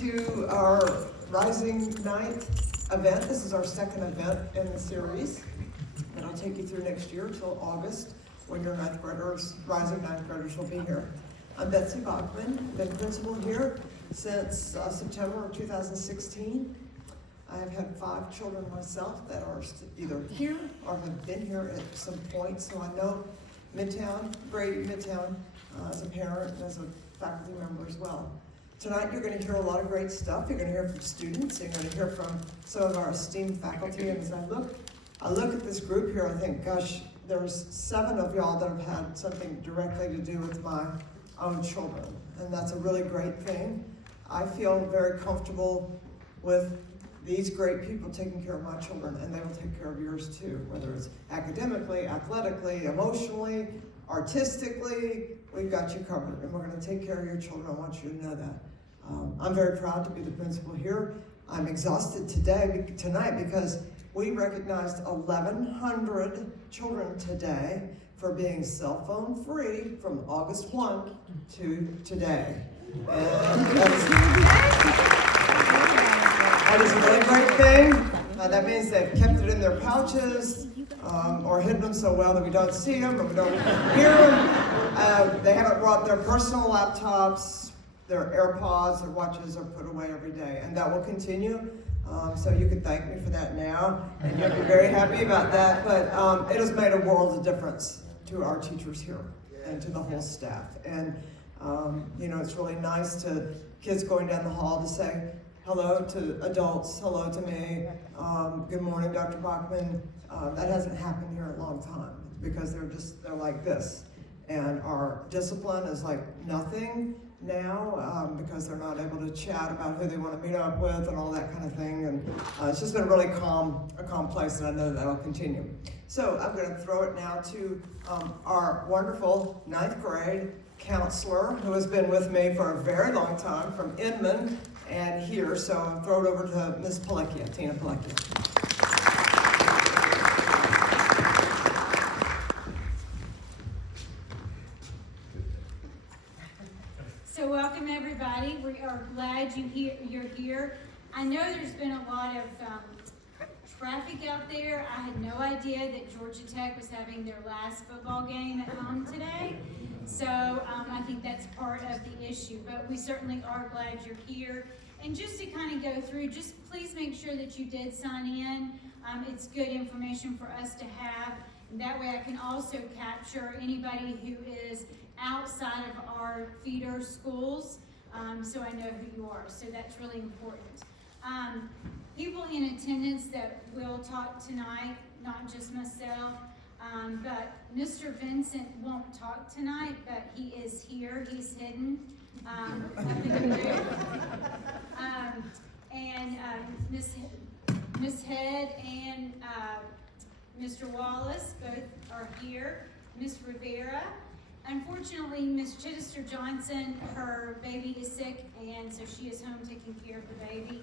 to our Rising Night event. This is our second event in the series, and I'll take you through next year till August when your ninth graders, Rising ninth graders, will be here. I'm Betsy Bachman, been principal here since September of 2016. I have had 5 children myself that are either here or have been here at some point, so I know Midtown, Brady Midtown, as a parent and as a faculty member as well. Tonight you're going to hear a lot of great stuff. You're going to hear from students, you're going to hear from some of our esteemed faculty, and as I look at this group here, I think, gosh, there's 7 of y'all that have had something directly to do with my own children, and that's a really great thing. I feel very comfortable with these great people taking care of my children, and they will take care of yours too, whether it's academically, athletically, emotionally, artistically. We've got you covered, and we're going to take care of your children. I want you to know that. I'm very proud to be the principal here. I'm exhausted tonight because we recognized 1,100 children today for being cell phone free from August 1 to today. And that is a really great thing. That means they've kept it in their pouches or hidden them so well that we don't see them or we don't hear them. They haven't brought their personal laptops, their AirPods, their watches are put away every day, and that will continue. So you can thank me for that now, and you'll be very happy about that. But it has made a world of difference to our teachers here and to the whole staff. And you know, it's really nice to kids going down the hall to say hello to adults, hello to me, good morning, Dr. Bachman. That hasn't happened here in a long time because they're like this. And our discipline is like nothing now because they're not able to chat about who they want to meet up with and all that kind of thing. And it's just been a really calm place, and I know that'll continue. So I'm going to throw it now to our wonderful 9th grade counselor who has been with me for a very long time from Inman and here. So I'll throw it over to Ms. Palecchia, Tina Palecchia. So welcome everybody. We are glad you're here. I know there's been a lot of traffic out there. I had no idea that Georgia Tech was having their last football game at home today. So I think that's part of the issue, but we certainly are glad you're here. And just to kind of go through, just please make sure that you did sign in. It's good information for us to have. And that way I can also capture anybody who is outside of our feeder schools, so I know who you are. So that's really important. People in attendance that will talk tonight, not just myself, but Mr. Vincent won't talk tonight, but he is here. He's hidden. Nothing to do. And Miss Head and Mr. Wallace both are here. Miss Rivera. Unfortunately, Miss Chittister Johnson, her baby is sick, and so she is home taking care of the baby.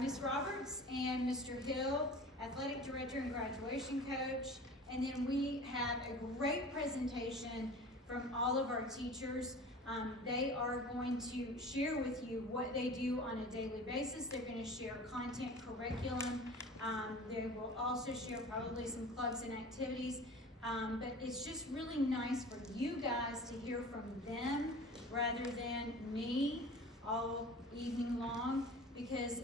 Miss Roberts and Mr. Hill, athletic director and graduation coach. And then we have a great presentation from all of our teachers. They are going to share with you what they do on a daily basis. They're going to share content, curriculum. They will also share probably some clubs and activities. But it's just really nice for you guys to hear from them rather than me all evening long, because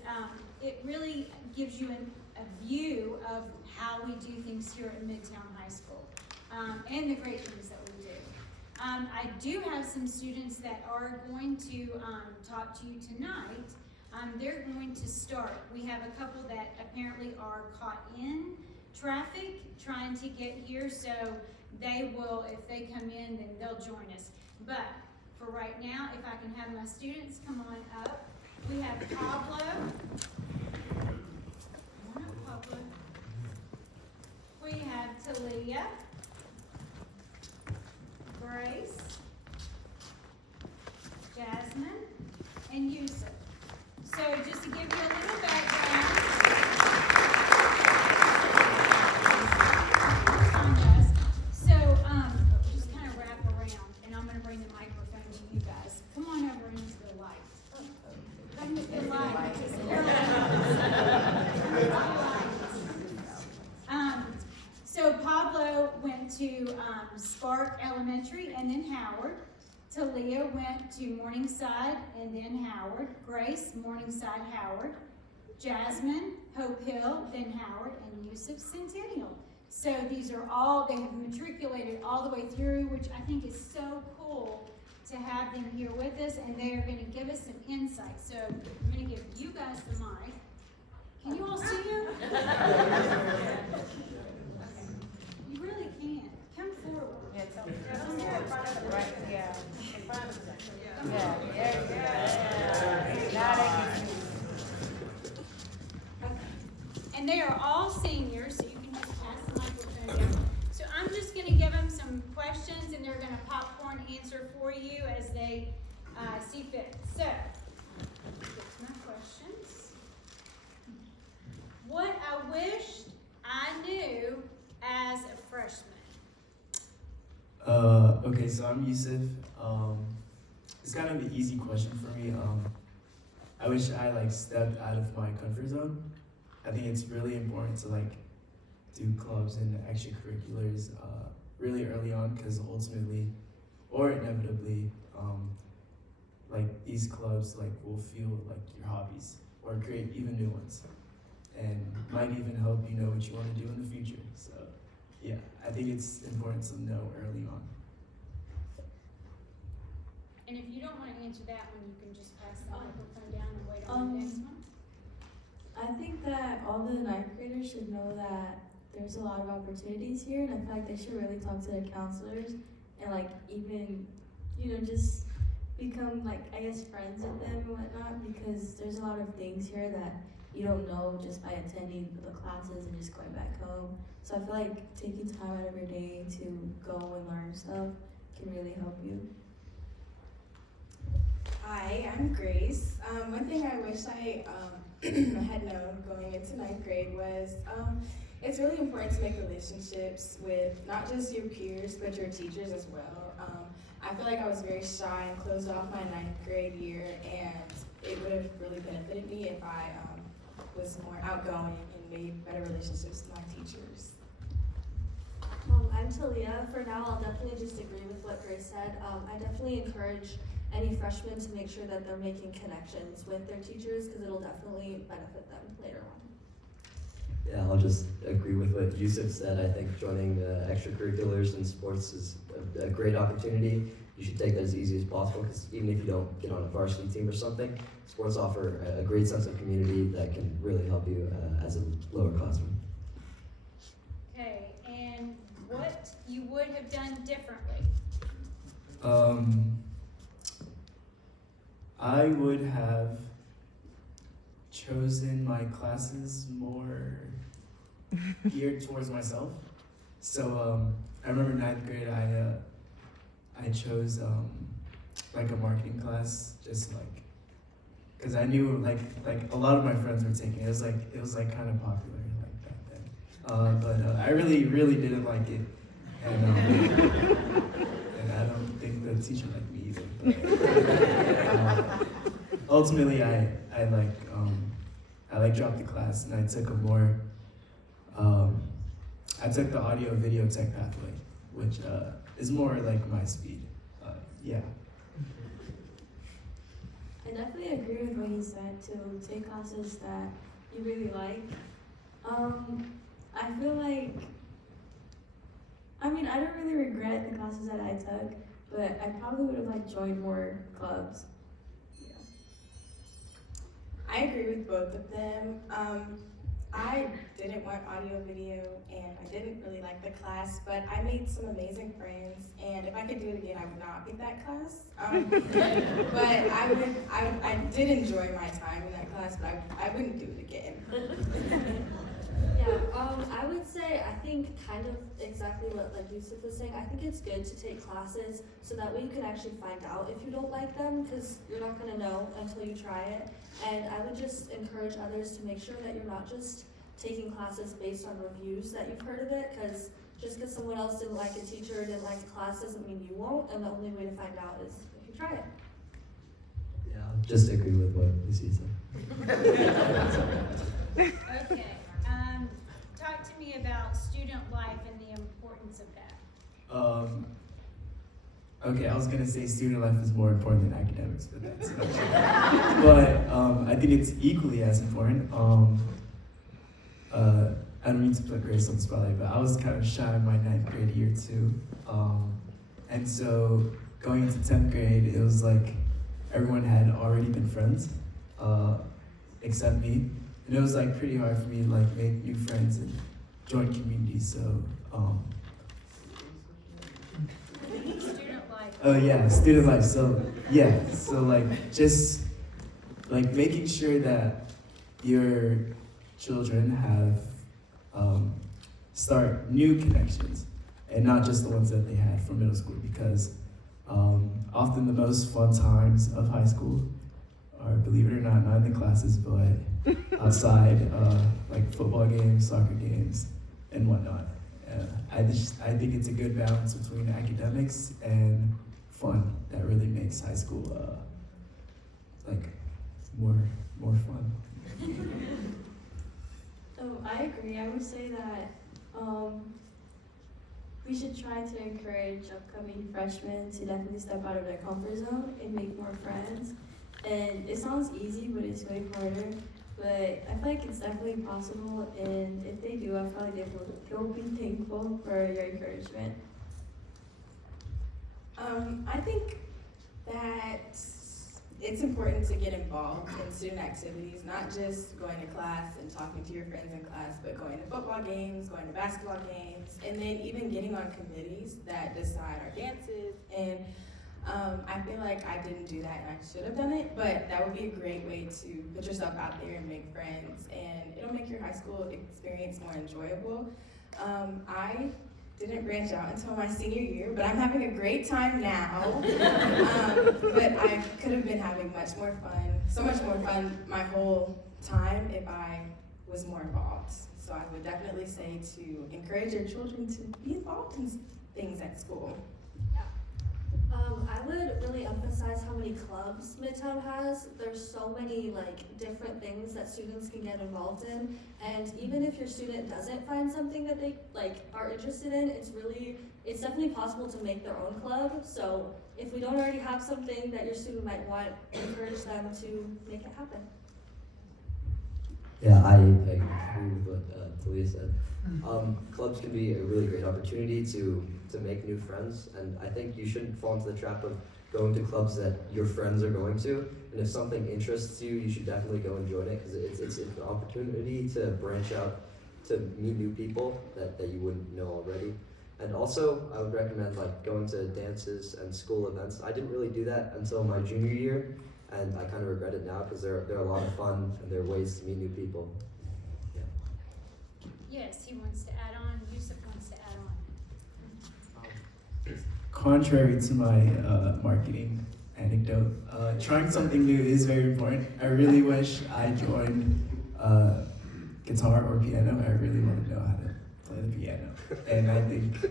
it really gives you a view of how we do things here at Midtown High School and the great things that we do. I do have some students that are going to talk to you tonight. They're going to start. We have a couple that apparently are caught in traffic trying to get here, so they will, if they come in, then they'll join us. But for right now, if I can have my students come on up, we have Pablo. Come on up, Pablo. We have Talia, Grace, Jasmine, and Yusuf. So just to give you a little background, just kind of wrap around, and I'm going to bring the microphone to you guys. Come on over into the light. Come Join the light. So Pablo went to Spark Elementary and then Howard. Talia went to Morningside and then Howard. Grace, Morningside, Howard. Jasmine, Hope Hill, then Howard, and Yusuf, Centennial. So these are all, they have matriculated all the way through, which I think is so cool to have them here with us, and they are going to give us some insight. So I'm going to give you guys the mic. Can you all see him? Okay. You really can. Come forward. Yeah, come here in front of the right, yeah, in front of the, yeah, yeah. Now they can see. And they are all seniors, so you can just pass the microphone down. So I'm just going to give them some questions, and they're going to popcorn answer for you as they see fit. So, get to my questions. What I wished I knew as a freshman. Okay, so I'm Yusuf. It's kind of an easy question for me. I wish I stepped out of my comfort zone. I think it's really important to do clubs and extracurriculars really early on, because ultimately, or inevitably, these clubs will feel like your hobbies or create even new ones, and might even help you know what you want to do in the future. So yeah, I think it's important to know early on. And if you don't want to answer that one, you can just pass the microphone down and wait on the next one. I think that all the ninth graders should know that there's a lot of opportunities here, and I feel like they should really talk to their counselors and even, just become I guess friends with them and whatnot, because there's a lot of things here that you don't know just by attending the classes and just going back home. So I feel like taking time out of your day to go and learn stuff can really help you. Hi, I'm Grace. One thing I wish I had known going into ninth grade was it's really important to make relationships with not just your peers, but your teachers as well. I feel like I was very shy and closed off my ninth grade year, and it would have really benefited me if I was more outgoing and made better relationships with my teachers. I'm Talia. For now, I'll definitely just agree with what Grace said. I definitely encourage any freshmen to make sure that they're making connections with their teachers, because it'll definitely benefit them later on. Yeah, I'll just agree with what Yusuf said. I think joining extracurriculars and sports is a great opportunity. You should take that as easy as possible, because even if you don't get on a varsity team or something, sports offer a great sense of community that can really help you as a lower classman. Okay, and what you would have done differently? I would have chosen my classes more geared towards myself. So I remember ninth grade, I chose a marketing class, just because I knew a lot of my friends were taking it. It was kind of popular back then. But I really didn't like it, and I don't think the teacher liked me either. But, ultimately, I dropped the class, and I took a more I took the audio video tech pathway, which is more my speed. Yeah. I definitely agree with what he said, to take classes that you really like. I feel I don't really regret the classes that I took, but I probably would have joined more clubs. Yeah. I agree with both of them. I didn't want audio video, and I didn't really like the class, but I made some amazing friends, and if I could do it again, I would not pick that class. But I did enjoy my time in that class, but I wouldn't do it again. Yeah, I would say, I think kind of exactly what Yusuf was saying. I think it's good to take classes so that way you can actually find out if you don't like them, because you're not going to know until you try it. And I would just encourage others to make sure that you're not just taking classes based on reviews that you've heard of it, because just because someone else didn't like a teacher or didn't like the class doesn't mean you won't, and the only way to find out is if you try it. Yeah, just agree with what Lucy said. Okay, talk to me about student life and the importance of that. Okay, I was gonna say student life is more important than academics, but that's not true. But I think it's equally as important. I don't mean to put Grace on the spotlight, but I was kind of shy in my 9th grade year too. And so going into 10th grade, it was like everyone had already been friends, except me. And it was like pretty hard for me to like make new friends and join communities, so. Student life. Oh yeah, student life, so yeah, so like just like making sure that your children have start new connections and not just the ones that they had from middle school, because often the most fun times of high school are, believe it or not in the classes, but outside, like football games, soccer games, and whatnot. I think it's a good balance between academics and fun that really makes high school like more fun. I agree. I would say that we should try to encourage upcoming freshmen to definitely step out of their comfort zone and make more friends. And it sounds easy, but it's way harder. But I feel like it's definitely possible, and if they do, I feel like they'll be thankful for your encouragement. I think that it's important to get involved in student activities, not just going to class and talking to your friends in class, but going to football games, going to basketball games, and then even getting on committees that decide our dances. And I feel like I didn't do that and I should have done it, but that would be a great way to put yourself out there and make friends, and it'll make your high school experience more enjoyable. I didn't branch out until my senior year, but I'm having a great time now. But I could have been having much more fun, so much more fun my whole time if I was more involved. So I would definitely say to encourage your children to be involved in things at school. I would really emphasize how many clubs Midtown has. There's so many like different things that students can get involved in, and even if your student doesn't find something that they like are interested in, it's definitely possible to make their own club. So if we don't already have something that your student might want, encourage them to make it happen. Yeah, I agree with what Talia said. Clubs can be a really great opportunity to make new friends, and I think you shouldn't fall into the trap of going to clubs that your friends are going to. And if something interests you, you should definitely go and join it, because it's an opportunity to branch out, to meet new people that you wouldn't know already. And also, I would recommend like going to dances and school events. I didn't really do that until my junior year, and I kind of regret it now because they're a lot of fun and they're ways to meet new people. Yeah. Yes, he wants to add on. Yusuf wants to add on. Contrary to my marketing anecdote, trying something new is very important. I really wish I joined guitar or piano. I really want to know how to play the piano, and I think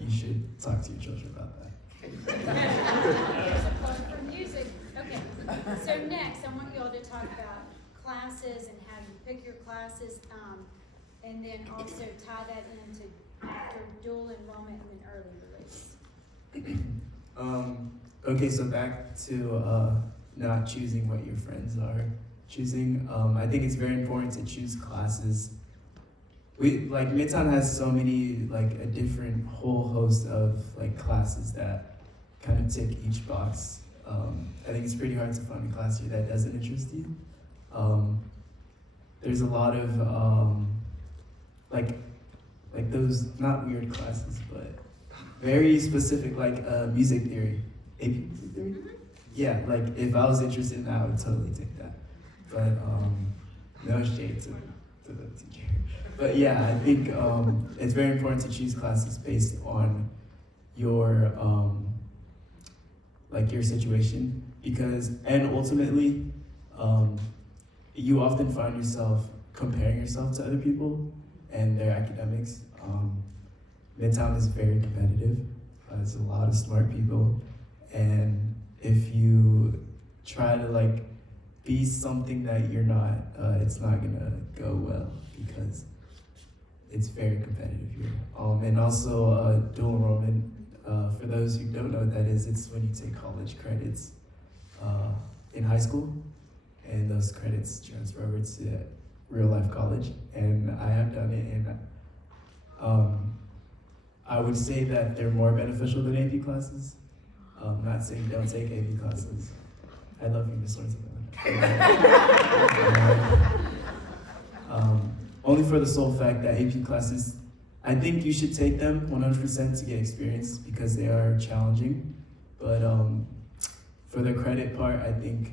you should talk to your children about that. Support for music. Okay. So next, I want you all to talk about classes and how you pick your classes, and then also tie that into after dual enrollment and then early release. Okay, so back to not choosing what your friends are choosing. I think it's very important to choose classes. Midtown has so many, like a different whole host of like classes that kind of tick each box. I think it's pretty hard to find a class here that doesn't interest you. There's a lot of like those, not weird classes, but very specific, like music theory, AP music theory. Yeah, like if I was interested in that, I would totally take that. But no shade to the teacher. But yeah, I think it's very important to choose classes based on your like your situation, and ultimately, you often find yourself comparing yourself to other people and their academics. Midtown is very competitive. There's a lot of smart people, and if you try to like be something that you're not, it's not gonna go well because it's very competitive here. And also dual enrollment, for those who don't know what that is, it's when you take college credits in high school, and those credits transfer over to real life college. And I have done it, and I would say that they're more beneficial than AP classes. Not saying don't take AP classes. I love you, Miss Orton. Only for the sole fact that AP classes, I think you should take them 100% to get experience because they are challenging. But for the credit part, I think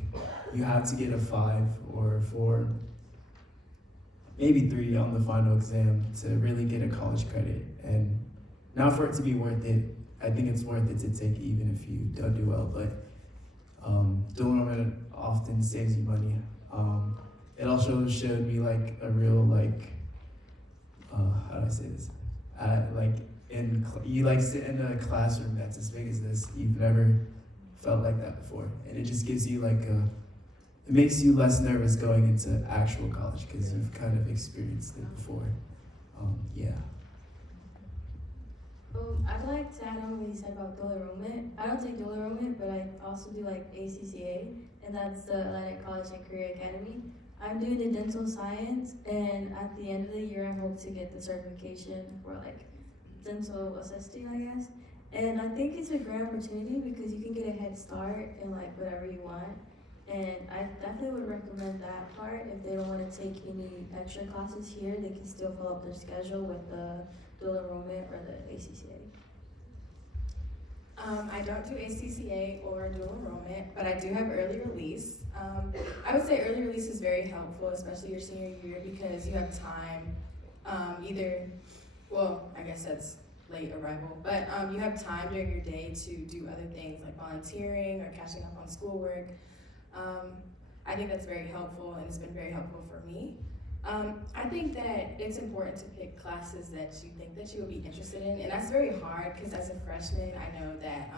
you have to get a 5 or a 4, maybe 3 on the final exam to really get a college credit. And not for it to be worth it, I think it's worth it to take it even if you don't do well, but dual enrollment often saves you money. It also showed me like a real like, how do I say this? You like sit in a classroom that's as big as this, you've never felt like that before. And it just gives you like it makes you less nervous going into actual college because you've kind of experienced it before. Yeah. I'd like to add on what you said about dual enrollment. I don't take dual enrollment, but I also do like ACCA, and that's the Atlantic College and Career Academy. I'm doing the dental science, and at the end of the year, I hope to get the certification for like dental assisting, I guess. And I think it's a great opportunity because you can get a head start in like whatever you want. And I definitely would recommend that part. If they don't want to take any extra classes here, they can still fill up their schedule with the dual enrollment or the ACCA. I don't do ACCA or dual enrollment, but I do have early release. I would say early release is very helpful, especially your senior year, because you have time, I guess that's late arrival, but you have time during your day to do other things like volunteering or catching up on schoolwork. I think that's very helpful, and it's been very helpful for me. I think that it's important to pick classes that you think that you will be interested in, and that's very hard because as a freshman, I know that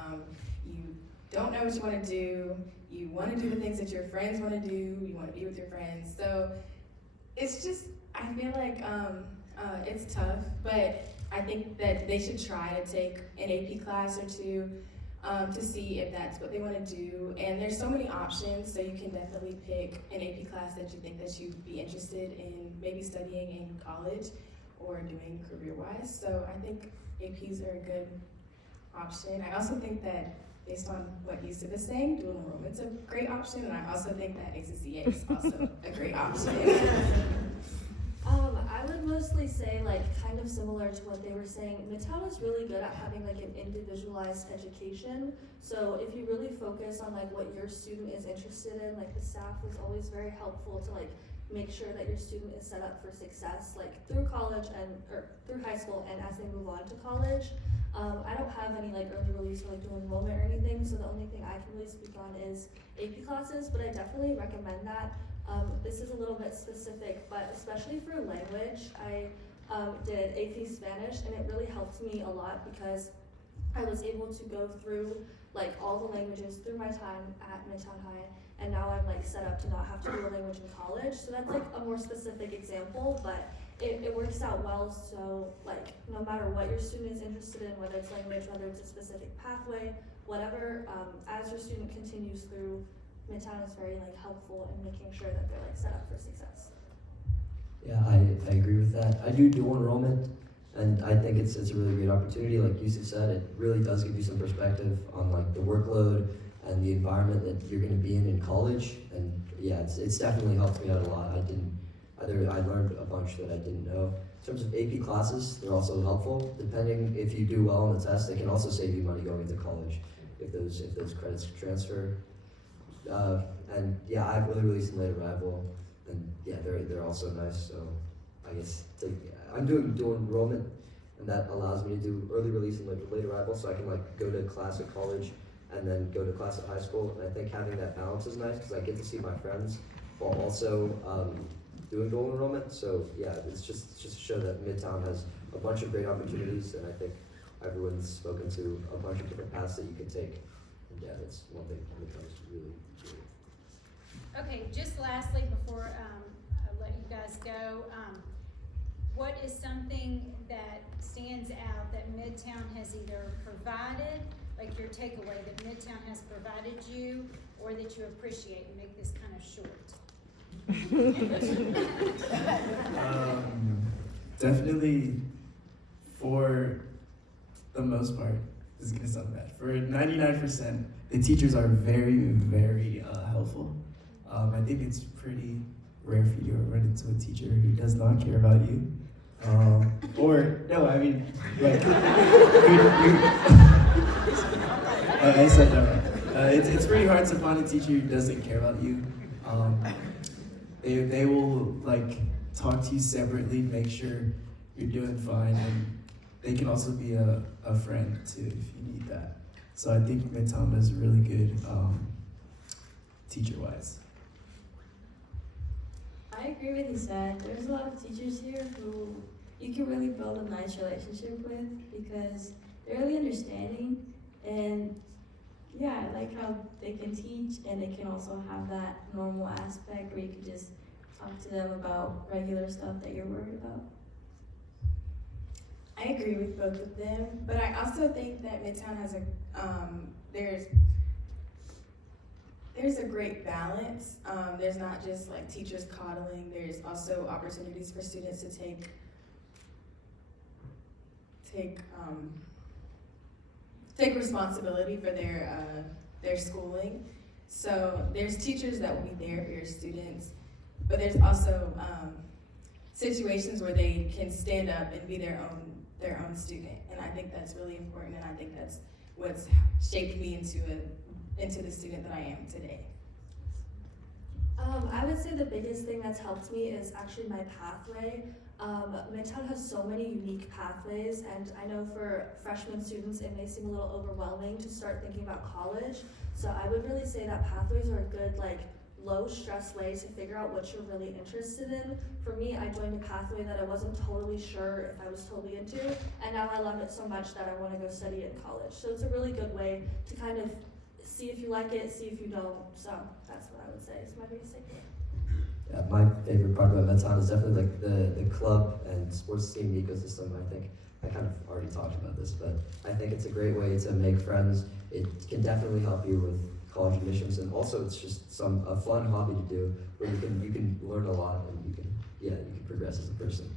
you don't know what you want to do, you want to do the things that your friends want to do, you want to be with your friends, so it's just, I feel like it's tough, but I think that they should try to take an AP class or two to see if that's what they want to do. And there's so many options, so you can definitely pick an AP class that you think that you'd be interested in maybe studying in college or doing career-wise. So I think APs are a good option. I also think that based on what Yusuf is saying, dual enrollment's a great option, and I also think that ACCA is also a great option. I would mostly say, like, kind of similar to what they were saying, Midtown is really good at having like an individualized education. So if you really focus on like what your student is interested in, like the staff was always very helpful to like make sure that your student is set up for success, like through college or through high school and as they move on to college. I don't have any like early release or like dual enrollment or anything, so the only thing I can really speak on is AP classes, but I definitely recommend that. This is a little bit specific, but especially for language, I did AP Spanish, and it really helped me a lot because I was able to go through like all the languages through my time at Midtown High, and now I'm like set up to not have to do a language in college. So that's like a more specific example, but it works out well. So like no matter what your student is interested in, whether it's language, whether it's a specific pathway, whatever, as your student continues through, Midtown is very like helpful in making sure that they're like set up for success. Yeah, I agree with that. I do dual enrollment, and I think it's a really great opportunity. Like Yusuf said, it really does give you some perspective on like the workload and the environment that you're going to be in college. And yeah, it's definitely helped me out a lot. I learned a bunch that I didn't know. In terms of AP classes, they're also helpful. Depending if you do well on the test, they can also save you money going into college if those credits transfer. And yeah, I have early release and late arrival, and yeah, they're also nice. So I guess I'm doing dual enrollment, and that allows me to do early release and late arrival, so I can like go to class at college and then go to class at high school. And I think having that balance is nice because I get to see my friends while also doing dual enrollment. So yeah, it's just to show that Midtown has a bunch of great opportunities, and I think everyone's spoken to a bunch of different paths that you can take. And yeah, that's one thing Midtown is really Okay, just lastly, before I let you guys go, what is something that stands out that Midtown has either provided, like your takeaway that Midtown has provided you, or that you appreciate, and make this kind of short? Definitely, for the most part, this is gonna sound bad. For 99%, the teachers are very, very helpful. I think it's pretty rare for you to run into a teacher who does not care about you. Or, no, I mean, like, I said that right. It's pretty hard to find a teacher who doesn't care about you. They will, like, talk to you separately, make sure you're doing fine, and they can also be a friend, too, if you need that. So I think Midtown is really good teacher-wise. I agree with you, Seth. There's a lot of teachers here who you can really build a nice relationship with because they're really understanding, and yeah, I like how they can teach and they can also have that normal aspect where you can just talk to them about regular stuff that you're worried about. I agree with both of them, but I also think that Midtown has there's a great balance. There's not just like teachers coddling. There's also opportunities for students to take responsibility for their schooling. So there's teachers that will be there for your students, but there's also situations where they can stand up and be their own student, and I think that's really important, and I think that's what's shaped me into the student that I am today. I would say the biggest thing that's helped me is actually my pathway. Midtown has so many unique pathways, and I know for freshman students it may seem a little overwhelming to start thinking about college. So I would really say that pathways are a good, like, low stress way to figure out what you're really interested in. For me, I joined a pathway that I wasn't totally sure if I was totally into, and now I love it so much that I want to go study in college. So it's a really good way to kind of see if you like it, see if you don't. So that's what I would say is my biggest takeaway. Yeah, my favorite part about Midtown is definitely like the club and sports team ecosystem. I think I kind of already talked about this, but I think it's a great way to make friends. It can definitely help you with college admissions, and also it's just a fun hobby to do where you can learn a lot, and you can progress as a person.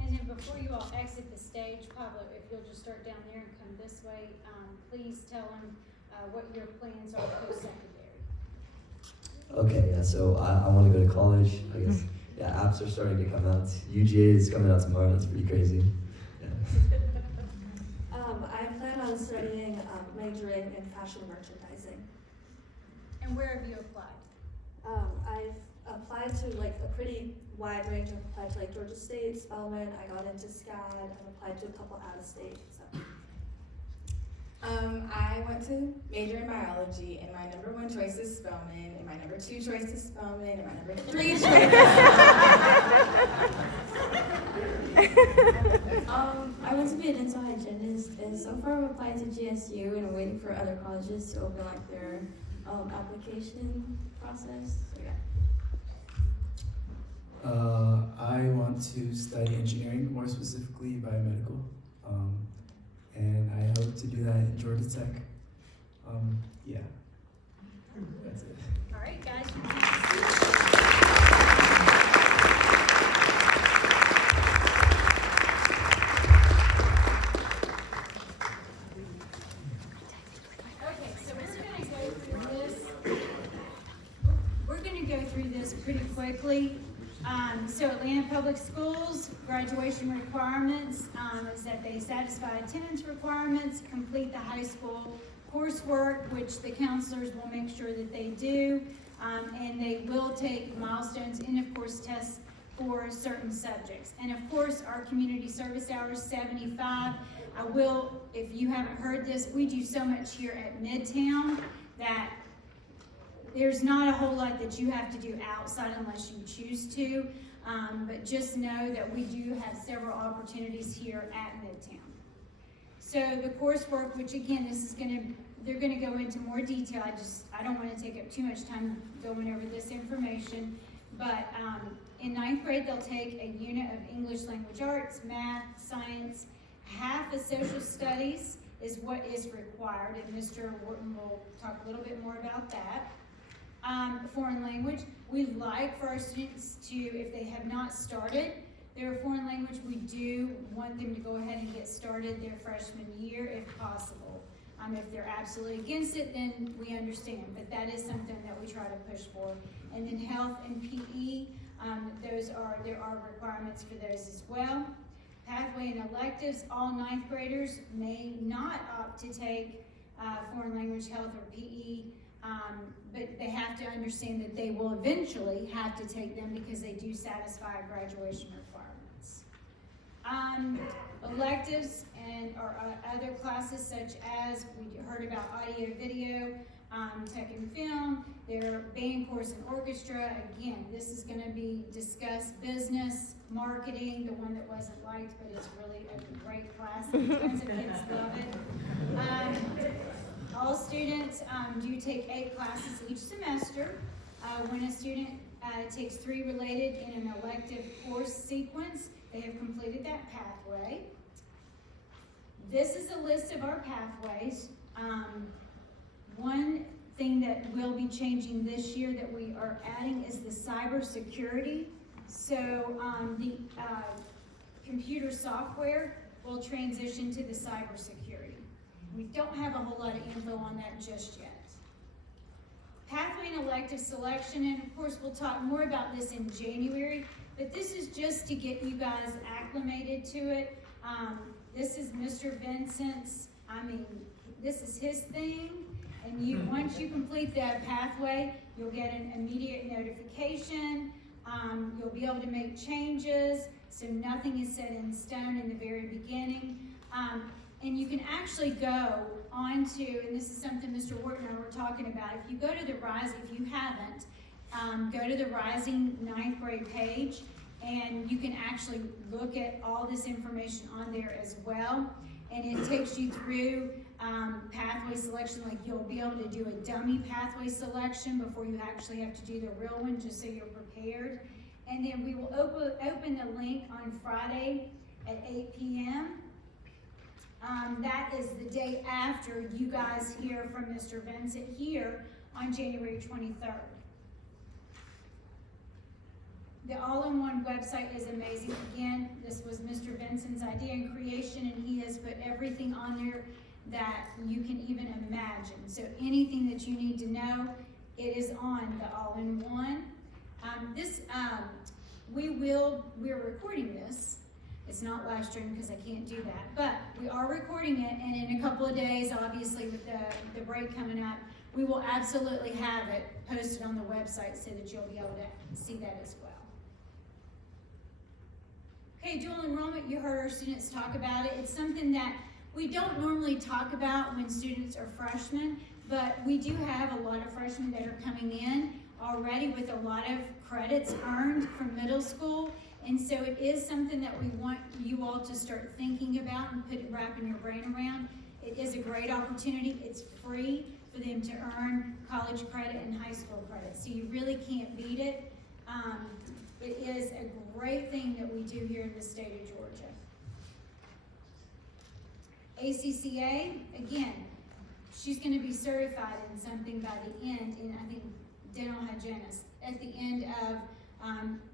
And then before you all exit the stage, Pablo, if you'll just start down there and come this way, please tell them what your plans are post-secondary. Okay, yeah, so I want to go to college. I guess, yeah, apps are starting to come out. UGA is coming out tomorrow. That's pretty crazy. Yeah. I plan on studying, majoring in fashion merchandising. And where have you applied? I've applied to like a pretty wide range. I've applied to like Georgia State, Spelman. I got into SCAD. I've applied to a couple out of state. So. I went to major in biology, and my number one choice is Spelman, and my number two choice is Spelman, and my number three choice is I want to be a dental hygienist, and so far I've applied to GSU, and I'm waiting for other colleges to open like their application process. So yeah. I want to study engineering, more specifically biomedical, and I hope to do that in Georgia Tech. Yeah, that's it. All right, guys. Okay, so we're gonna go through this pretty quickly. So Atlanta Public Schools graduation requirements is that they satisfy attendance requirements, complete the high school coursework, which the counselors will make sure that they do, and they will take milestones and of course tests for certain subjects. And of course, our community service hours, 75. I will, if you haven't heard this, we do so much here at Midtown that there's not a whole lot that you have to do outside unless you choose to, but just know that we do have several opportunities here at Midtown. So the coursework, which again, they're gonna go into more detail. I don't wanna take up too much time going over this information. But in ninth grade, they'll take a unit of English language arts, math, science, half of social studies is what is required, and Mr. Wharton will talk a little bit more about that. Foreign language, we like for our students to, if they have not started their foreign language, we do want them to go ahead and get started their freshman year if possible. If they're absolutely against it, then we understand, but that is something that we try to push for. And then health and PE, there are requirements for those as well. Pathway and electives, all ninth graders may not opt to take foreign language, health, or PE, but they have to understand that they will eventually have to take them because they do satisfy graduation requirements. Electives and our other classes such as, we heard about audio, video, tech and film, their band, chorus, and orchestra. Again, this is gonna be discussed business, marketing, the one that wasn't liked, but it's really a great class. Tons of kids love it. All students do take 8 classes each semester. When a student takes 3 related in an elective course sequence, they have completed that pathway. This is a list of our pathways. One thing that will be changing this year that we are adding is the cybersecurity. So the computer software will transition to the cybersecurity. We don't have a whole lot of info on that just yet. Pathway and elective selection, and of course we'll talk more about this in January, but this is just to get you guys acclimated to it. This is Mr. Vincent's, this is his thing, and once you complete that pathway, you'll get an immediate notification. You'll be able to make changes, so nothing is set in stone in the very beginning. And you can actually go onto, and this is something Mr. Wharton and I were talking about, if you go to the Rising, if you haven't, go to the Rising 9th grade page, and you can actually look at all this information on there as well. And it takes you through pathway selection, like you'll be able to do a dummy pathway selection before you actually have to do the real one, just so you're prepared. And then we will open the link on Friday at 8 p.m. That is the day after you guys hear from Mr. Vincent here on January 23rd. The all-in-one website is amazing. Again, this was Mr. Vincent's idea and creation, and he has put everything on there that you can even imagine. So anything that you need to know, it is on the all-in-one. We're recording this. It's not live stream because I can't do that, but we are recording it, and in a couple of days, obviously with the break coming up, we will absolutely have it posted on the website so that you'll be able to see that as well. Okay, dual enrollment, you heard our students talk about it. It's something that we don't normally talk about when students are freshmen, but we do have a lot of freshmen that are coming in already with a lot of credits earned from middle school. And so it is something that we want you all to start thinking about and wrapping your brain around. It is a great opportunity. It's free for them to earn college credit and high school credit. So you really can't beat it. It is a great thing that we do here in the state of Georgia. ACCA, again, she's going to be certified in something by the end, in I think dental hygienist, at the end of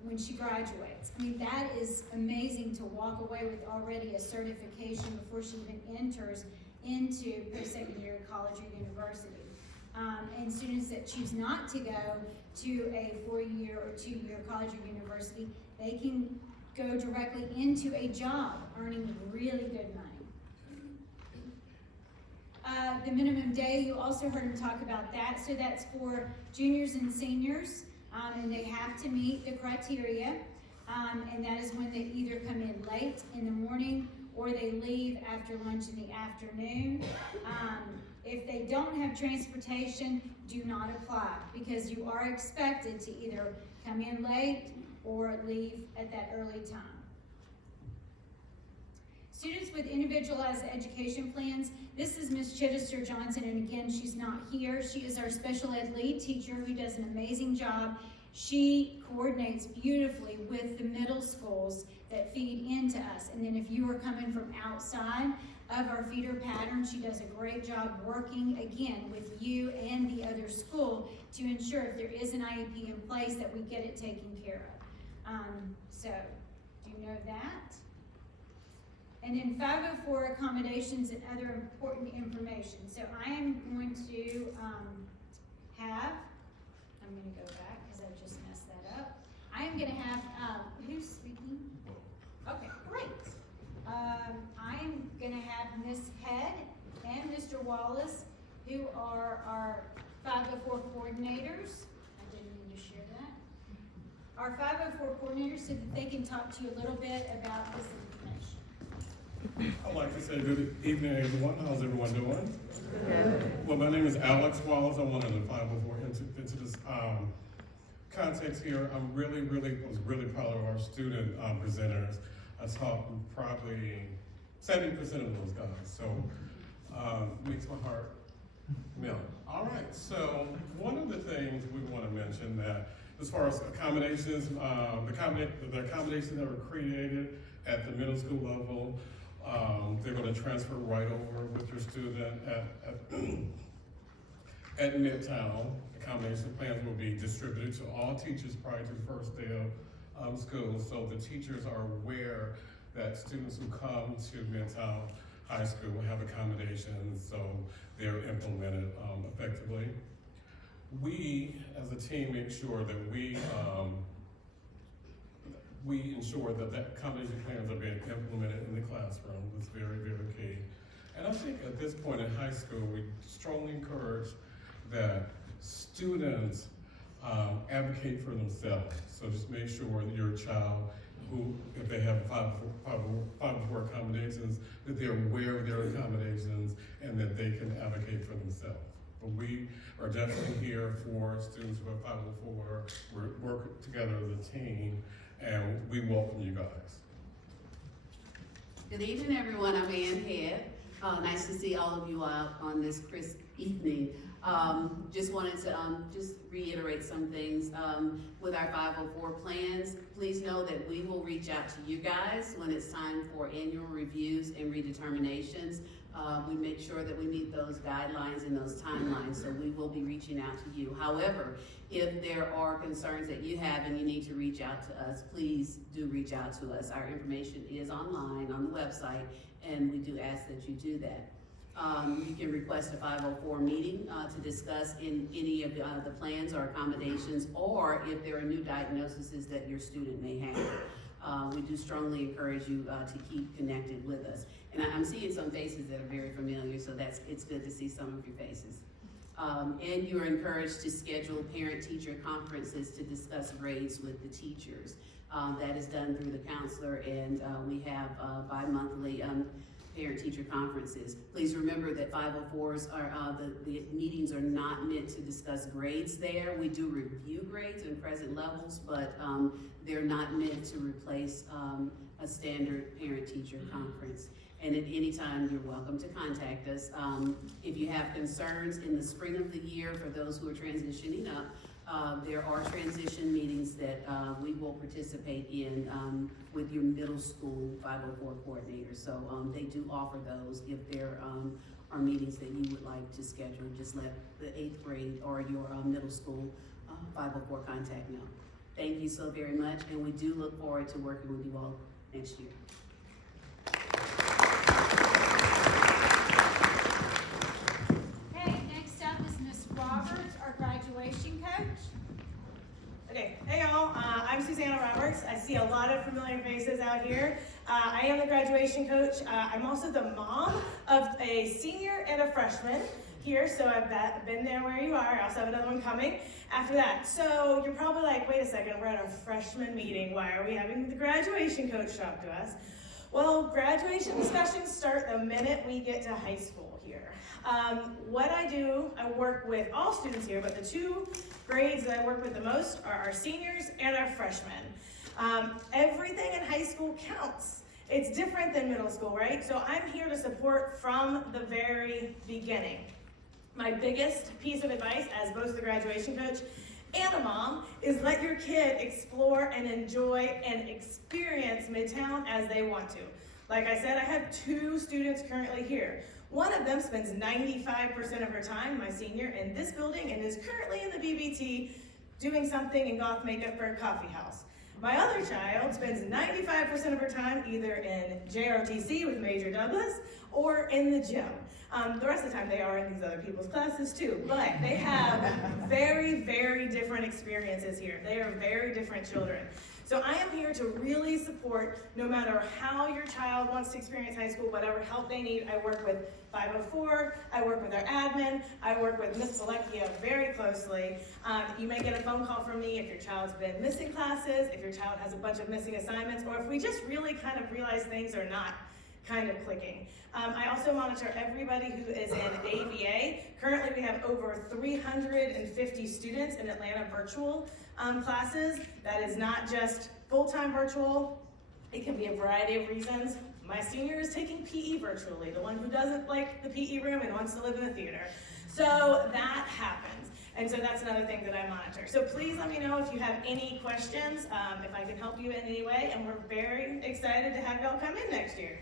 when she graduates. I mean, that is amazing to walk away with already a certification before she even enters into post-secondary college or university. And students that choose not to go to a 4-year or 2-year college or university, they can go directly into a job earning really good money. The minimum day, you also heard him talk about that. So that's for juniors and seniors, and they have to meet the criteria. And that is when they either come in late in the morning or they leave after lunch in the afternoon. If they don't have transportation, do not apply, because you are expected to either come in late or leave at that early time. Students with individualized education plans. This is Ms. Chittister Johnson, and again, she's not here. She is our special ed lead teacher who does an amazing job. She coordinates beautifully with the middle schools that feed into us. And then if you are coming from outside of our feeder pattern, she does a great job working again with you and the other school to ensure if there is an IEP in place that we get it taken care of. So, do you know that? And then 504 accommodations and other important information. So I am going to I'm going to go back because I just messed that up. I am going to have, who's speaking? Okay, great. I am going to have Ms. Head and Mr. Wallace, who are our 504 coordinators. I didn't mean to share that. Our 504 coordinators so that they can talk to you a little bit about this information. I'd like to say good evening, everyone. How's everyone doing? Well, my name is Alex Wallace. I'm one of the 504 into this context here. I was really proud of our student presenters. I taught probably 70% of those guys, so makes my heart melt. All right, so one of the things we want to mention that as far as accommodations, the accommodations that were created at the middle school level, they're going to transfer right over with your student at Midtown. Accommodation plans will be distributed to all teachers prior to the first day of school, so the teachers are aware that students who come to Midtown High School will have accommodations, so they're implemented effectively. We, as a team, make sure that we ensure that accommodation plans are being implemented in the classroom. It's very, very key. And I think at this point in high school, we strongly encourage that students advocate for themselves. So just make sure that your child, who, if they have 504 accommodations, that they're aware of their accommodations and that they can advocate for themselves. But we are definitely here for students who have 504. We work together as a team, and we welcome you guys. Good evening, everyone. I'm Ann Head. Nice to see all of you out on this crisp evening. Just wanted to just reiterate some things with our 504 plans. Please know that we will reach out to you guys when it's time for annual reviews and redeterminations. We make sure that we meet those guidelines and those timelines, so we will be reaching out to you. However, if there are concerns that you have and you need to reach out to us, please do reach out to us. Our information is online on the website, and we do ask that you do that. You can request a 504 meeting to discuss in any of the plans or accommodations, or if there are new diagnoses that your student may have. We do strongly encourage you to keep connected with us. And I'm seeing some faces that are very familiar, so it's good to see some of your faces. And you are encouraged to schedule parent-teacher conferences to discuss grades with the teachers. That is done through the counselor, and we have bi-monthly parent-teacher conferences. Please remember that 504s are, the meetings are not meant to discuss grades there. We do review grades and present levels, but they're not meant to replace a standard parent-teacher conference. And at any time, you're welcome to contact us. If you have concerns in the spring of the year for those who are transitioning up, there are transition meetings that we will participate in with your middle school 504 coordinators. So they do offer those. If there are meetings that you would like to schedule, just let the 8th grade or your middle school 504 contact know. Thank you so very much, and we do look forward to working with you all next year. Okay, next up is Ms. Roberts, our graduation coach. Okay, hey y'all, I'm Susanna Roberts. I see a lot of familiar faces out here. I am the graduation coach. I'm also the mom of a senior and a freshman here, so I've been there where you are. I also have another one coming after that. So you're probably like, wait a second, we're at a freshman meeting. Why are we having the graduation coach talk to us? Well, graduation discussions start the minute we get to high school here. What I do, I work with all students here, but the two grades that I work with the most are our seniors and our freshmen. Everything in high school counts. It's different than middle school, right? So I'm here to support from the very beginning. My biggest piece of advice as both the graduation coach and a mom is let your kid explore and enjoy and experience Midtown as they want to. Like I said, I have 2 students currently here. One of them spends 95% of her time, my senior, in this building and is currently in the BBT doing something in goth makeup for a coffee house. My other child spends 95% of her time either in JRTC with Major Douglas or in the gym. The rest of the time they are in these other people's classes too, but they have very, very different experiences here. They are very different children. So I am here to really support no matter how your child wants to experience high school, whatever help they need. I work with 504, I work with our admin, I work with Ms. Valekia very closely. You may get a phone call from me if your child's been missing classes, if your child has a bunch of missing assignments, or if we just really kind of realize things are not kind of clicking. I also monitor everybody who is in ABA. Currently we have over 350 students in Atlanta virtual classes. That is not just full-time virtual. It can be a variety of reasons. My senior is taking PE virtually, the one who doesn't like the PE room and wants to live in the theater. So that happens. And so that's another thing that I monitor. So please let me know if you have any questions, if I can help you in any way, and we're very excited to have y'all come in next year.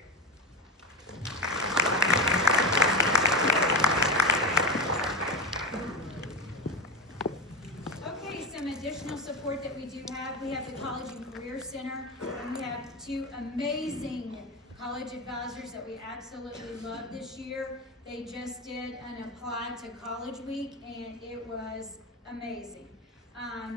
Okay, some additional support that we do have. We have the College and Career Center, and we have 2 amazing college advisors that we absolutely love this year. They just did an Apply to College Week, and it was amazing.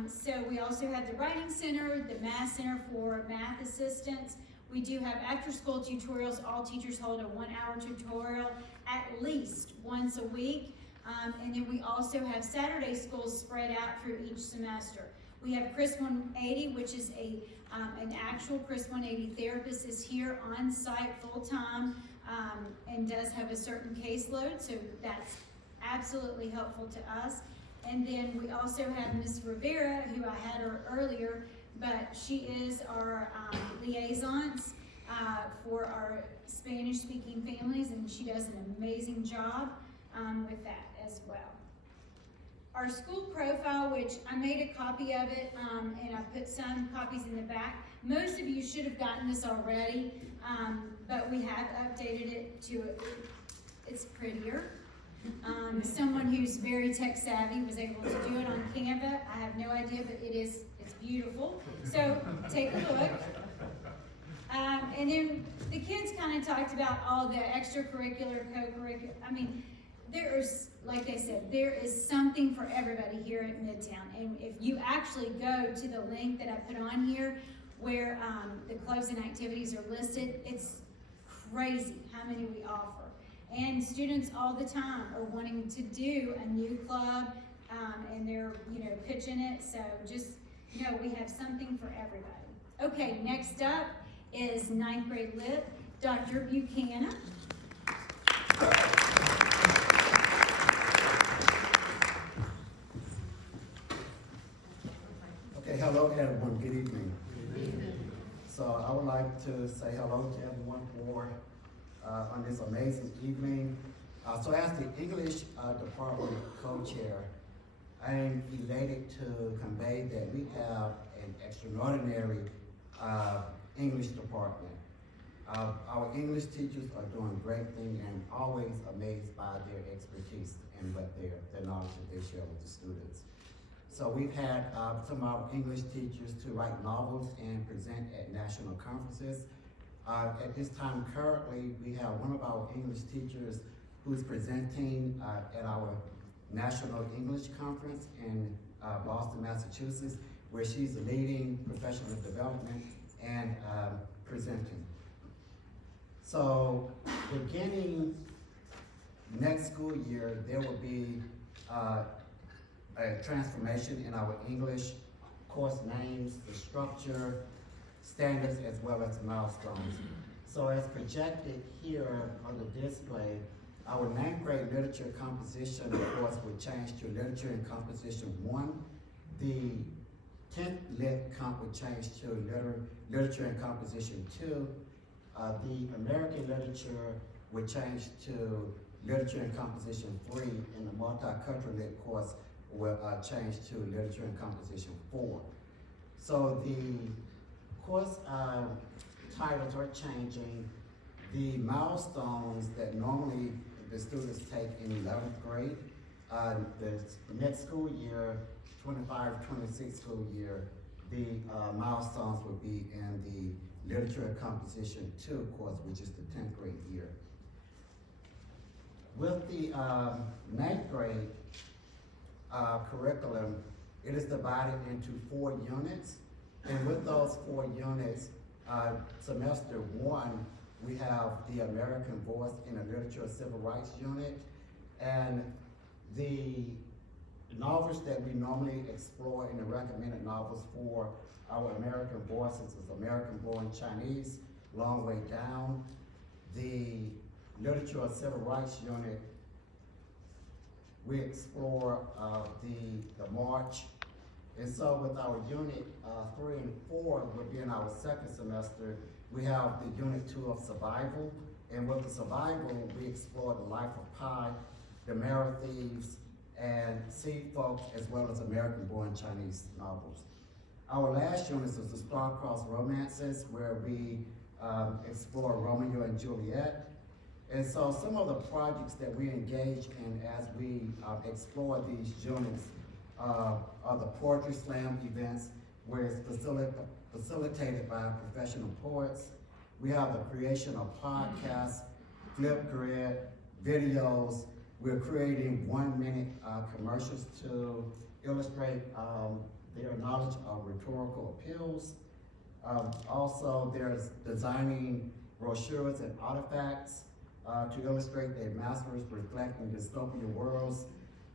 So we also have the Writing Center, the Math Center for math assistants. We do have after-school tutorials. All teachers hold a 1-hour tutorial at least once a week. And then we also have Saturday schools spread out through each semester. We have Chris 180, which is an actual Chris 180 therapist is here on site full-time and does have a certain caseload, so that's absolutely helpful to us. And then we also have Ms. Rivera, who I had her earlier, but she is our liaisons for our Spanish-speaking families, and she does an amazing job with that as well. Our school profile, which I made a copy of it, and I put some copies in the back. Most of you should have gotten this already, but we have updated it to, it's prettier. Someone who's very tech savvy was able to do it on Canva. I have no idea, but it's beautiful. So take a look. And then the kids kind of talked about all the extracurricular, co-curricular. I mean, there is, like I said, there is something for everybody here at Midtown. And if you actually go to the link that I put on here, where the clubs and activities are listed, it's crazy how many we offer. And students all the time are wanting to do a new club, and they're, pitching it. So just know we have something for everybody. Okay, next up is 9th grade lit, Dr. Buchanan. Okay, hello everyone, good evening. So I would like to say hello to everyone on this amazing evening. So as the English department co-chair, I am elated to convey that we have an extraordinary English department. Our English teachers are doing great things and always amazed by their expertise and what their knowledge that they share with the students. So we've had some of our English teachers to write novels and present at national conferences. At this time, currently, we have one of our English teachers who's presenting at our National English Conference in Boston, Massachusetts, where she's leading professional development and presenting. So beginning next school year, there will be a transformation in our English course names, the structure, standards, as well as milestones. So as projected here on the display, our 9th grade literature composition course will change to literature and composition 1. The 10th lit comp will change to literature and composition 2. The American literature would change to literature and composition 3, and the multicultural lit course will change to literature and composition 4. So the course titles are changing. The milestones that normally the students take in 11th grade, the next school year, 25-26 school year, the milestones will be in the Literature and Composition 2 course, which is the 10th grade year. With the 9th grade curriculum, it is divided into 4 units. And with those 4 units, semester 1, we have the American Voice in the Literature and Civil Rights unit. And the novels that we normally explore in the recommended novels for our American Voices is American Born Chinese, Long Way Down. The Literature and Civil Rights unit, we explore the March. And so with our unit 3 and 4 will be in our second semester, we have the unit 2 of survival. And with the survival, we explore the life of Pi, the Mara Thieves, and Seed Folk, as well as American Born Chinese novels. Our last unit is the Star-Crossed Romances, where we explore Romeo and Juliet. And so some of the projects that we engage in as we explore these units are the Poetry Slam events, where it's facilitated by professional poets. We have the creation of podcasts, Flipgrid, videos. We're creating 1-minute commercials to illustrate their knowledge of rhetorical appeals. Also, there's designing brochures and artifacts to illustrate their masters reflecting dystopian worlds.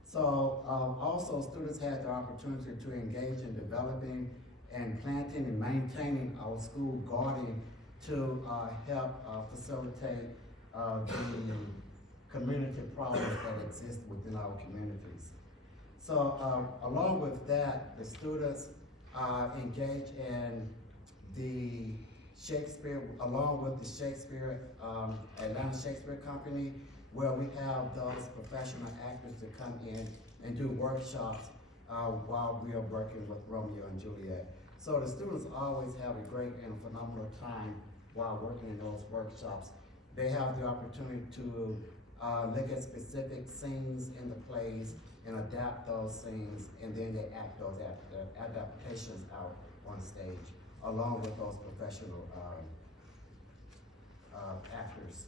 So also students had the opportunity to engage in developing and planting and maintaining our school garden to help facilitate the community problems that exist within our communities. So along with that, the students engage in the Shakespeare, along with the Shakespeare, Atlanta Shakespeare Company, where we have those professional actors to come in and do workshops while we are working with Romeo and Juliet. So the students always have a great and phenomenal time while working in those workshops. They have the opportunity to look at specific scenes in the plays and adapt those scenes, and then they act those adaptations out on stage, along with those professional actors.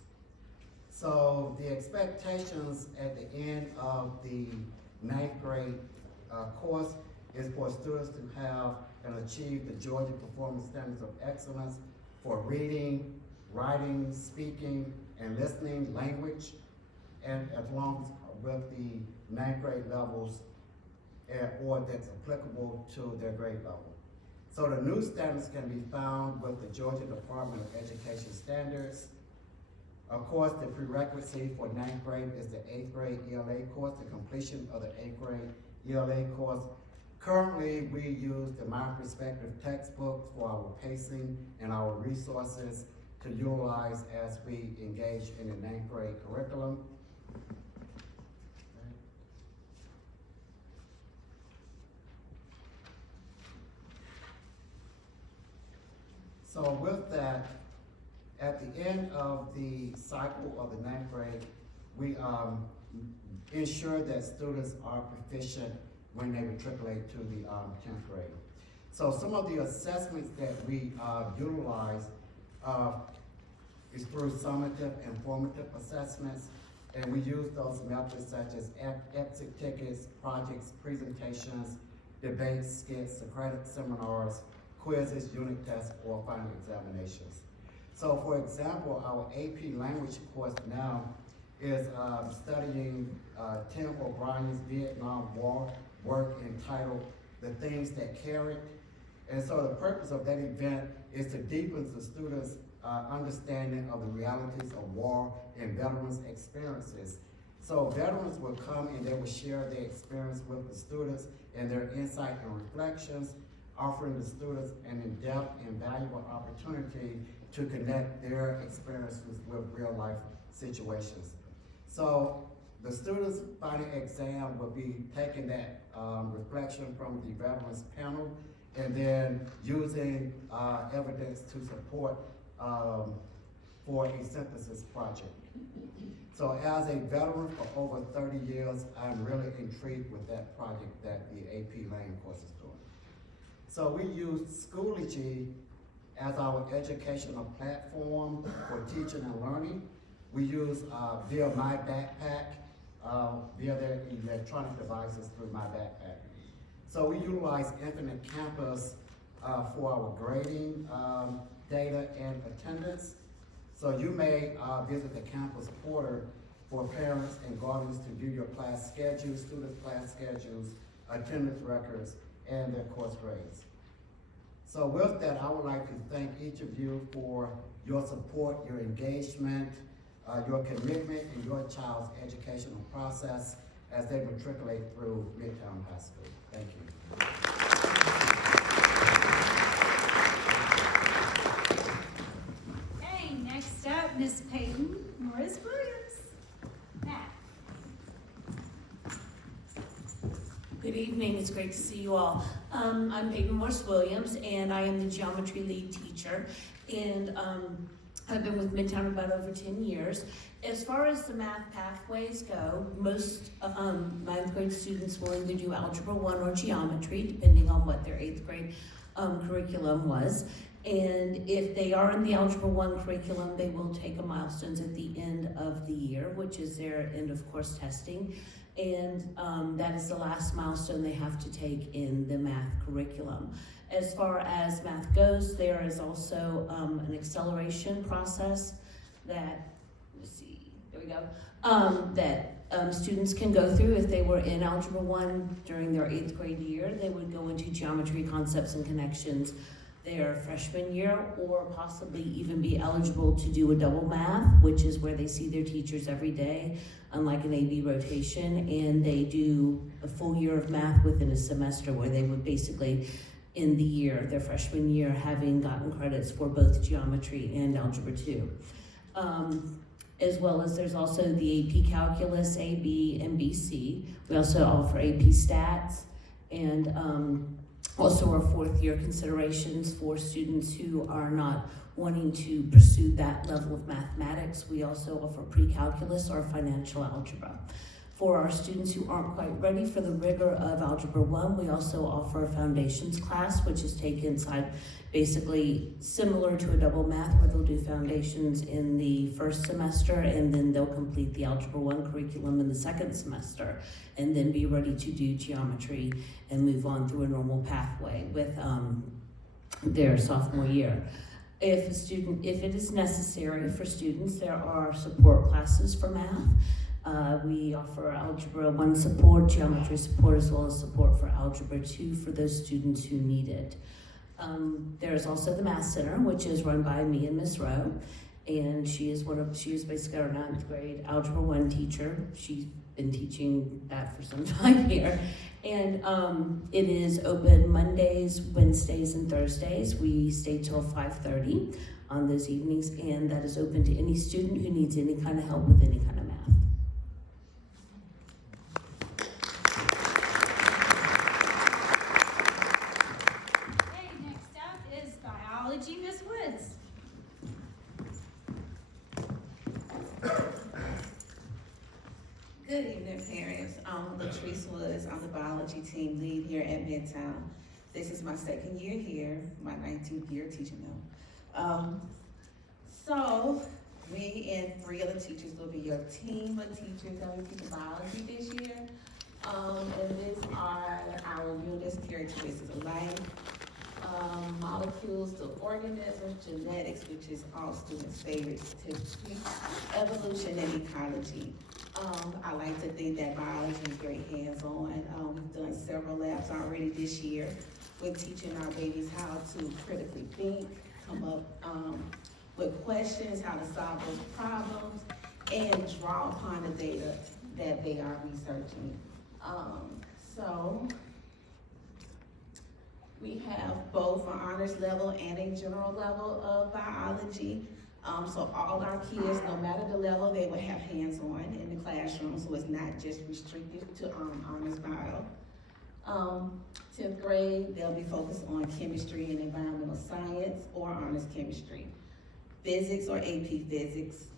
So the expectations at the end of the 9th grade course is for students to have and achieve the Georgia Performance Standards of Excellence for reading, writing, speaking, and listening language, and along with the 9th grade levels or that's applicable to their grade level. So the new standards can be found with the Georgia Department of Education standards. Of course, the prerequisite for 9th grade is the 8th grade ELA course, the completion of the 8th grade ELA course. Currently, we use the My Perspective textbook for our pacing and our resources to utilize as we engage in the 9th grade curriculum. So with that, at the end of the cycle of the 9th grade, we ensure that students are proficient when they matriculate to the 10th grade. So some of the assessments that we utilize is through summative and formative assessments, and we use those methods such as exit tickets, projects, presentations, debates, skits, Socratic seminars, quizzes, unit tests, or final examinations. So for example, our AP language course now is studying Tim O'Brien's Vietnam War work entitled The Things That Carried. And so the purpose of that event is to deepen the students' understanding of the realities of war and veterans' experiences. So veterans will come and they will share their experience with the students and their insight and reflections. offering the students an in-depth and valuable opportunity to connect their experiences with real-life situations. So the students' final exam will be taking that reflection from the veterans panel and then using evidence to support for a synthesis project. So as a veteran for over 30 years, I'm really intrigued with that project that the AP Lane course is doing. So we use Schoology as our educational platform for teaching and learning. We use via My Backpack, via their electronic devices through My Backpack. So we utilize Infinite Campus for our grading data and attendance. So you may visit the campus portal for parents and guardians to view your class schedules, student class schedules, attendance records, and their course grades. So with that, I would like to thank each of you for your support, your engagement, your commitment in your child's educational process as they matriculate through Midtown High School. Thank you. Okay, next up, Miss Peyton Morris-Williams. Matt. Good evening, it's great to see you all. I'm Peyton Morse-Williams, and I am the geometry lead teacher, and I've been with Midtown about over 10 years. As far as the math pathways go, most ninth grade students will either do Algebra 1 or geometry, depending on what their 8th grade curriculum was. And if they are in the Algebra 1 curriculum, they will take a milestones at the end of the year, which is their end of course testing. And that is the last milestone they have to take in the math curriculum. As far as math goes, there is also an acceleration process that, let's see, there we go, that students can go through. If they were in Algebra 1 during their 8th grade year, they would go into Geometry Concepts and Connections their freshman year, or possibly even be eligible to do a double math, which is where they see their teachers every day, unlike an AB rotation, and they do a full year of math within a semester, where they would basically end the year, their freshman year, having gotten credits for both geometry and Algebra 2. As well as there's also the AP Calculus, AB, and BC. We also offer AP Stats, and also our 4th year considerations for students who are not wanting to pursue that level of mathematics. We also offer pre-calculus or financial algebra. For our students who aren't quite ready for the rigor of Algebra 1, we also offer a foundations class, which is taken inside basically similar to a double math, where they'll do foundations in the first semester, and then they'll complete the Algebra 1 curriculum in the second semester, and then be ready to do geometry and move on through a normal pathway with their sophomore year. If it is necessary for students, there are support classes for math. We offer Algebra 1 support, geometry support, as well as support for Algebra 2 for those students who need it. There's also the Math Center, which is run by me and Miss Rowe, and she is basically our 9th grade Algebra 1 teacher. She's been teaching that for some time here. And it is open Mondays, Wednesdays, and Thursdays. We stay till 5:30 on those evenings, and that is open to any student who needs any kind of help with any kind of math. Okay, next up is biology, Miss Woods. Good evening, parents. I'm Latrice Woods. I'm the biology team lead here at Midtown. This is my 2nd year here, my 19th year teaching them. So, me and 3 other teachers will be your team of teachers that will teach biology this year. And these are our units: characteristics of life, molecules to organisms, genetics, which is all students' favorite statistic, evolution, and ecology. I like to think that biology is very hands-on. We've done several labs already this year with teaching our babies how to critically think, come up with questions, how to solve those problems, and draw upon the data that they are researching. So We have both an honors level and a general level of biology. So all our kids, no matter the level, they will have hands-on in the classroom, so it's not just restricted to honors bio. 10th grade, they'll be focused on chemistry and environmental science or honors chemistry. Physics or AP physics.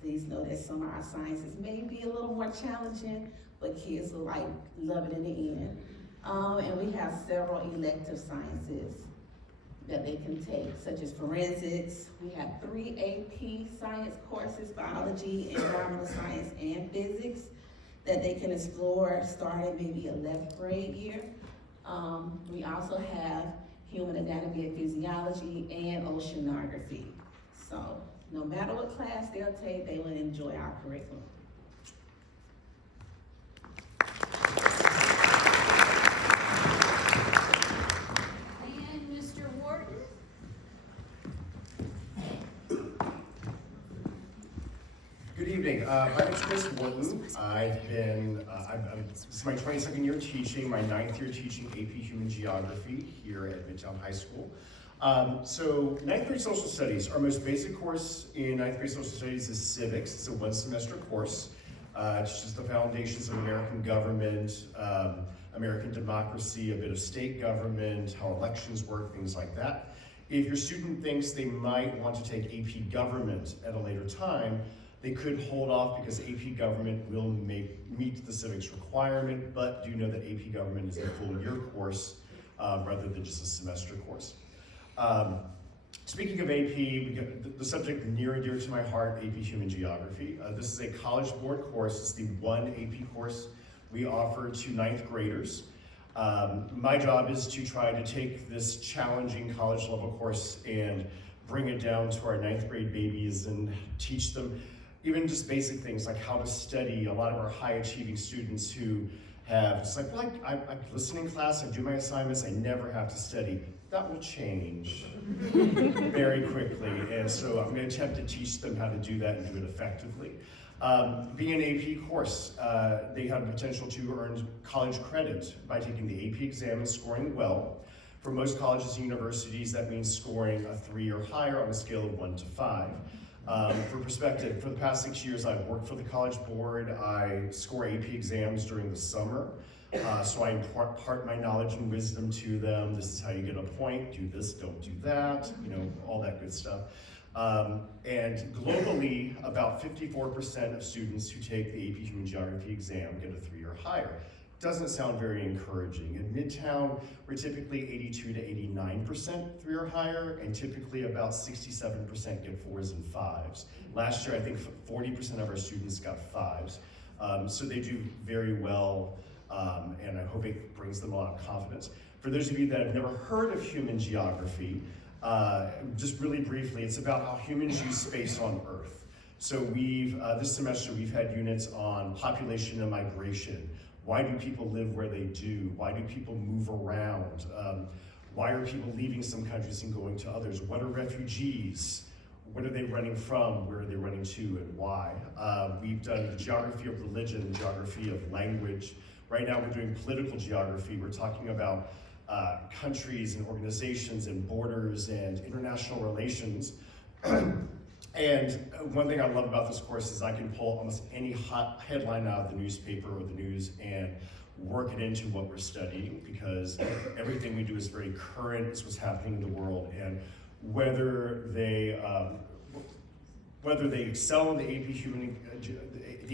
Please know that some of our sciences may be a little more challenging, but kids will love it in the end. And we have several elective sciences that they can take, such as forensics. We have 3 AP science courses, biology, environmental science, and physics, that they can explore starting maybe 11th grade year. We also have human anatomy and physiology and oceanography. So no matter what class they'll take, they will enjoy our curriculum. And Mr. Wharton? Good evening. My name is Chris Wharton. This is my 22nd year teaching, my 9th year teaching AP Human Geography here at Midtown High School. So 9th grade social studies, our most basic course in 9th grade social studies is civics. It's a 1-semester course. It's just the foundations of American government, American democracy, a bit of state government, how elections work, things like that. If your student thinks they might want to take AP government at a later time, they could hold off because AP government will meet the civics requirement, but do know that AP government is a full year course rather than just a semester course. Speaking of AP, we get the subject near and dear to my heart, AP Human Geography. This is a College Board course. It's the one AP course we offer to 9th graders. My job is to try to take this challenging college level course and bring it down to our 9th grade babies and teach them even just basic things like how to study. A lot of our high achieving students who have, it's like, well, I listen in class, I do my assignments, I never have to study. That will change very quickly. And so I'm going to attempt to teach them how to do that and do it effectively. Being an AP course, they have the potential to earn college credit by taking the AP exam and scoring well. For most colleges and universities, that means scoring a 3 or higher on a scale of 1 to 5. For perspective, for the past 6 years, I've worked for the College Board. I score AP exams during the summer. So I impart my knowledge and wisdom to them. This is how you get a point, do this, don't do that, all that good stuff. And globally, about 54% of students who take the AP Human Geography exam get a 3 or higher. Doesn't sound very encouraging. In Midtown, we're typically 82 to 89% 3 or higher, and typically about 67% get 4s and 5s. Last year, I think 40% of our students got 5s. So they do very well, and I hope it brings them a lot of confidence. For those of you that have never heard of human geography, just really briefly, it's about how humans use space on Earth. So this semester, we've had units on population and migration. Why do people live where they do? Why do people move around? Why are people leaving some countries and going to others? What are refugees? What are they running from? Where are they running to, and why? We've done the geography of religion, the geography of language. Right now we're doing political geography. We're talking about countries and organizations and borders and international relations. And one thing I love about this course is I can pull almost any hot headline out of the newspaper or the news and work it into what we're studying, because everything we do is very current. It's what's happening in the world, and whether they excel in the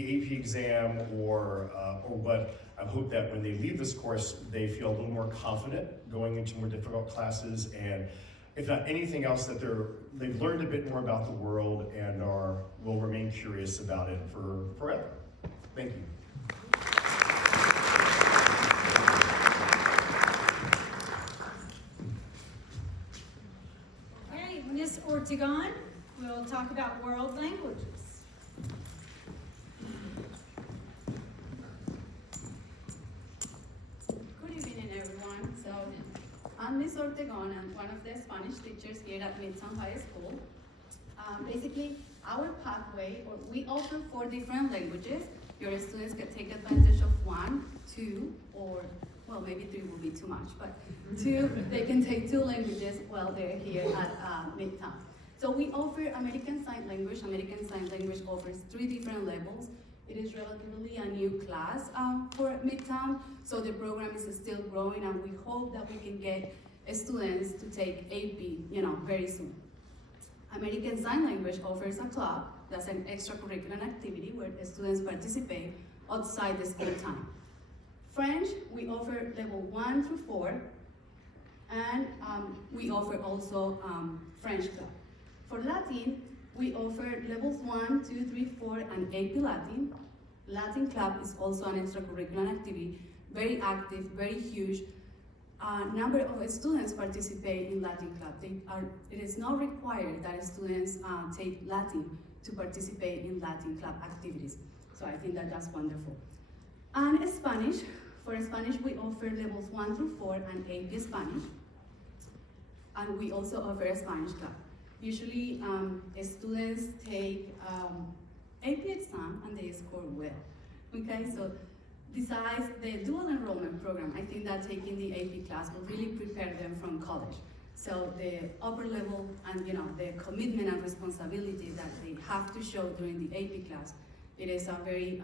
AP exam or what. I hope that when they leave this course, they feel a little more confident going into more difficult classes, and if not anything else, that they've learned a bit more about the world and will remain curious about it for forever. Thank you. Okay, Ms. Ortegon will talk about world languages. Good evening, everyone. So, I'm Ms. Ortegon. I'm one of the Spanish teachers here at Midtown High School. Basically, our pathway, we offer 4 different languages. Your students can take advantage of 1, 2, or well, maybe 3 will be too much, but 2, they can take 2 languages while they're here at Midtown. So we offer American Sign Language. American Sign Language offers 3 different levels. It is relatively a new class for Midtown, so the program is still growing, and we hope that we can get students to take AP, very soon. American Sign Language offers a club that's an extracurricular activity where the students participate outside the school time. French, we offer level 1 through 4, and we offer also French club. For Latin, we offer levels 1, 2, 3, 4, and AP Latin. Latin club is also an extracurricular activity, very active, very huge. Number of students participate in Latin club. It is not required that students take Latin to participate in Latin club activities. So I think that that's wonderful. And Spanish, for Spanish we offer levels 1 through 4 and AP Spanish. And we also offer a Spanish club. Usually students take AP exam and they score well. Okay, so besides the dual enrollment program, I think that taking the AP class will really prepare them from college. So the upper level and the commitment and responsibility that they have to show during the AP class, it is a very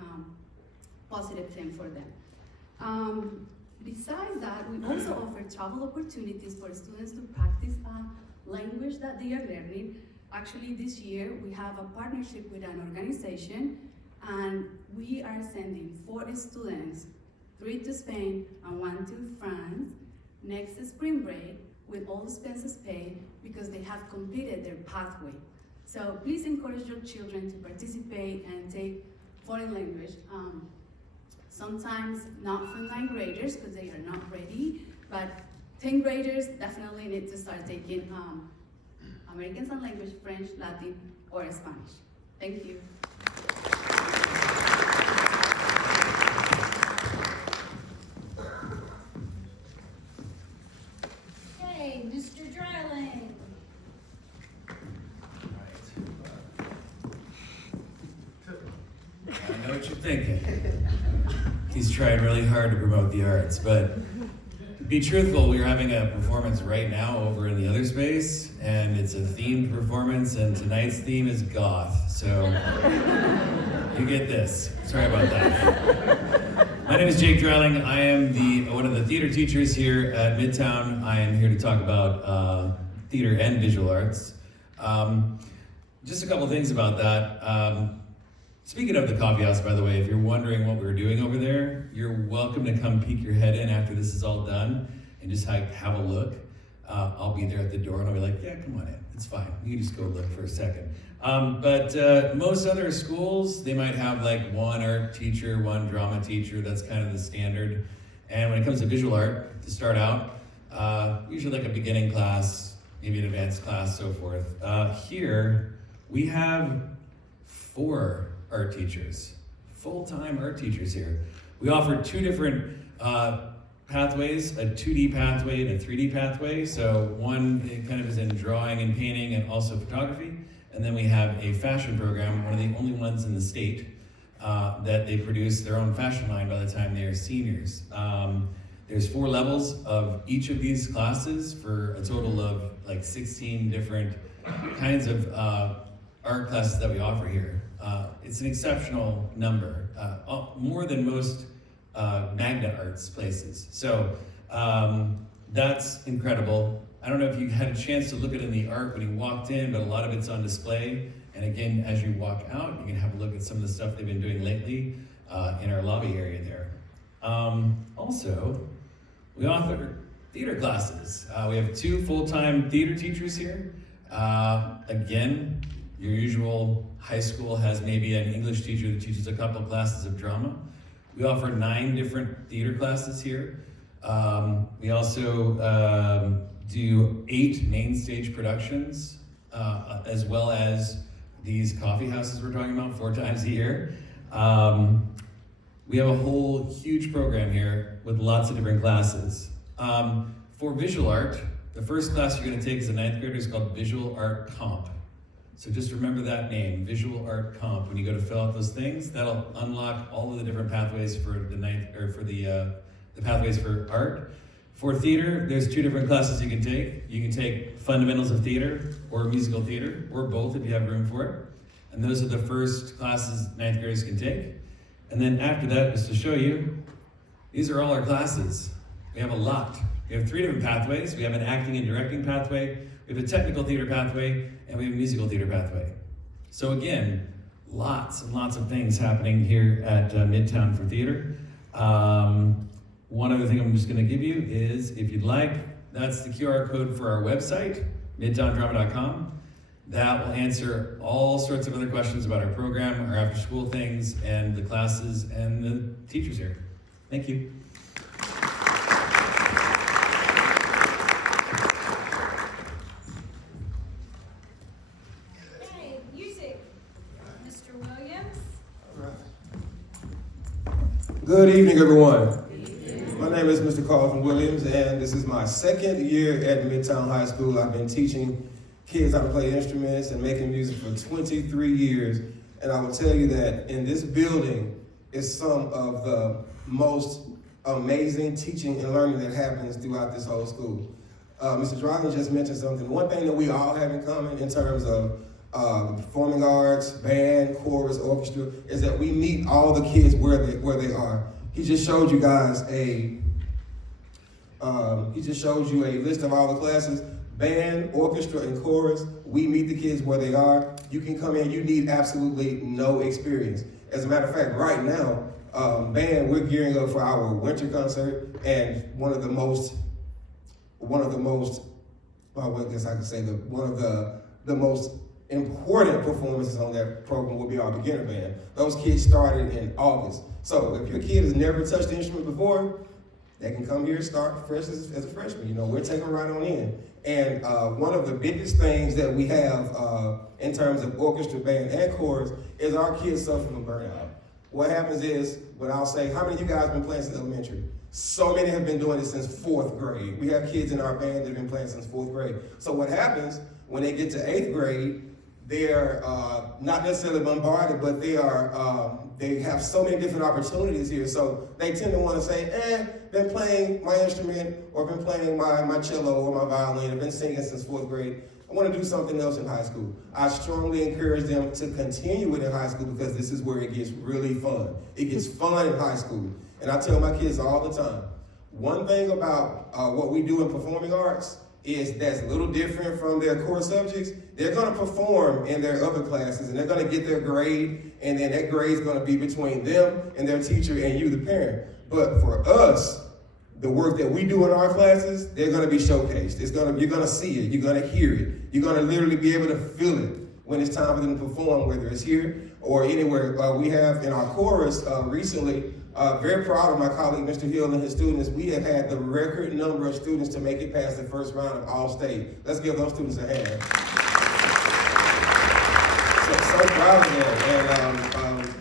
positive thing for them. Besides that, we also offer travel opportunities for students to practice a language that they are learning. Actually, this year we have a partnership with an organization, and we are sending 4 students, 3 to Spain and 1 to France, next spring break with all expenses paid because they have completed their pathway. So please encourage your children to participate and take foreign language. Sometimes not for 9th graders because they are not ready, but 10th graders definitely need to start taking American Sign Language, French, Latin, or Spanish. Thank you. Okay, Mr. Dryling. I know what you're thinking. He's trying really hard to promote the arts, but to be truthful, we're having a performance right now over in the other space, and it's a themed performance, and tonight's theme is goth, so you get this. Sorry about that. My name is Jake Dryling. I am one of the theater teachers here at Midtown. I am here to talk about theater and visual arts. Just a couple things about that. Speaking of the coffee house, by the way, if you're wondering what we're doing over there, you're welcome to come peek your head in after this is all done and just have a look. I'll be there at the door and I'll be like, yeah, come on in, it's fine. You can just go look for a second. But most other schools, they might have like 1 art teacher, 1 drama teacher, that's kind of the standard. And when it comes to visual art, to start out, usually like a beginning class, maybe an advanced class, so forth. Here, we have 4 art teachers, full-time art teachers here. We offer 2 different pathways, a 2D pathway and a 3D pathway. So one kind of is in drawing and painting and also photography. And then we have a fashion program, one of the only ones in the state that they produce their own fashion line by the time they are seniors. There's 4 levels of each of these classes for a total of like 16 different kinds of art classes that we offer here. It's an exceptional number, more than most Magna Arts places. So that's incredible. I don't know if you had a chance to look at it in the art when you walked in, but a lot of it's on display. And again, as you walk out, you can have a look at some of the stuff they've been doing lately in our lobby area there. Also, we offer theater classes. We have 2 full-time theater teachers here. Again, your usual high school has maybe an English teacher that teaches a couple classes of drama. We offer 9 different theater classes here. We also do 8 main stage productions, as well as these coffee houses we're talking about 4 times a year. We have a whole huge program here with lots of different classes. For visual art, the first class you're going to take as a 9th grader is called Visual Art Comp. So just remember that name, Visual Art Comp. When you go to fill out those things, that'll unlock all of the different pathways for the the pathways for art. For theater, there's 2 different classes you can take. You can take fundamentals of theater or musical theater, or both if you have room for it. And those are the first classes 9th graders can take. And then after that, just to show you, these are all our classes. We have a lot. We have 3 different pathways. We have an acting and directing pathway, we have a technical theater pathway, and we have a musical theater pathway. So again, lots and lots of things happening here at Midtown for theater. One other thing I'm just gonna give you is, if you'd like, that's the QR code for our website, midtowndrama.com. That will answer all sorts of other questions about our program, our after-school things, and the classes and the teachers here. Thank you. Okay, music. Mr. Williams. Good evening, everyone. My name is Mr. Carlton Williams, and this is my 2nd year at Midtown High School. I've been teaching kids how to play instruments and making music for 23 years. And I will tell you that in this building is some of the most amazing teaching and learning that happens throughout this whole school. Mr. Dryden just mentioned something. One thing that we all have in common in terms of performing arts, band, chorus, orchestra, is that we meet all the kids where they are. He just showed you guys a list of all the classes. Band, orchestra, and chorus, we meet the kids where they are. You can come in, you need absolutely no experience. As a matter of fact, right now, band, we're gearing up for our winter concert, and one of the most important performances on that program will be our beginner band. Those kids started in August. So if your kid has never touched the instrument before, they can come here and start fresh as a freshman. You know, we're taking them right on in. And one of the biggest things that we have in terms of orchestra, band, and chorus is our kids suffer from burnout. What happens is, when I'll say, how many of you guys have been playing since elementary? So many have been doing it since 4th grade. We have kids in our band that have been playing since 4th grade. So what happens when they get to 8th grade, they're not necessarily bombarded, but they have so many different opportunities here. So they tend to want to say, been playing my instrument, or been playing my cello or my violin, I've been singing since 4th grade. I want to do something else in high school. I strongly encourage them to continue it in high school, because this is where it gets really fun. It gets fun in high school. And I tell my kids all the time, one thing about what we do in performing arts is that's a little different from their core subjects. They're going to perform in their other classes, and they're going to get their grade, and then that grade is going to be between them and their teacher and you, the parent. But for us, the work that we do in our classes, they're going to be showcased. You're going to see it. You're going to hear it. You're going to literally be able to feel it when it's time for them to perform, whether it's here or anywhere. We have in our chorus recently, very proud of my colleague, Mr. Hill, and his students. We have had the record number of students to make it past the first round of All-State. Let's give those students a hand. So proud of them.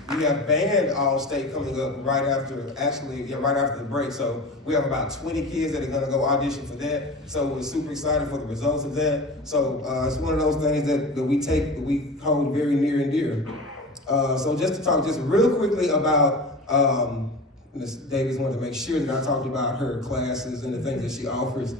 And we have band All-State coming up right after the break. So we have about 20 kids that are going to go audition for that. So we're super excited for the results of that. So it's one of those things that we hold very near and dear. So just to talk just real quickly about Ms. Davis wanted to make sure that I talked about her classes and the things that she offers.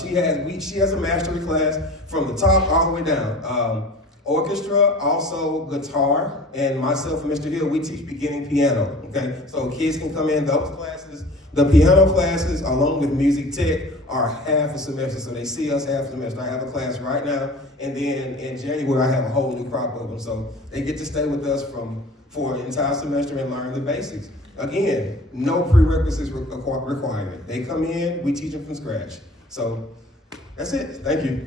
She has a mastery class from the top all the way down. Orchestra, also guitar, and myself and Mr. Hill, we teach beginning piano, okay? So kids can come in those classes. The piano classes, along with music tech, are half a semester, so they see us half a semester. I have a class right now, and then in January, I have a whole new crop of them. So they get to stay with us for an entire semester and learn the basics. Again, no prerequisites required. They come in, we teach them from scratch. So that's it. Thank you.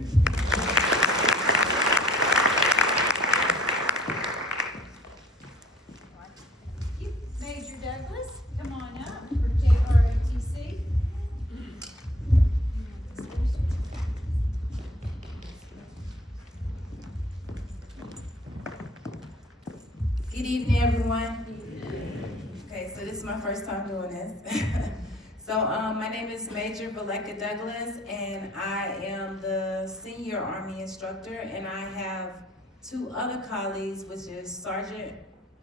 Major Douglas, come on up for JROTC. Good evening, everyone. Okay, so this is my first time doing this. So my name is Major Valeka Douglas, and I am the senior Army instructor, and I have two other colleagues, which is Sergeant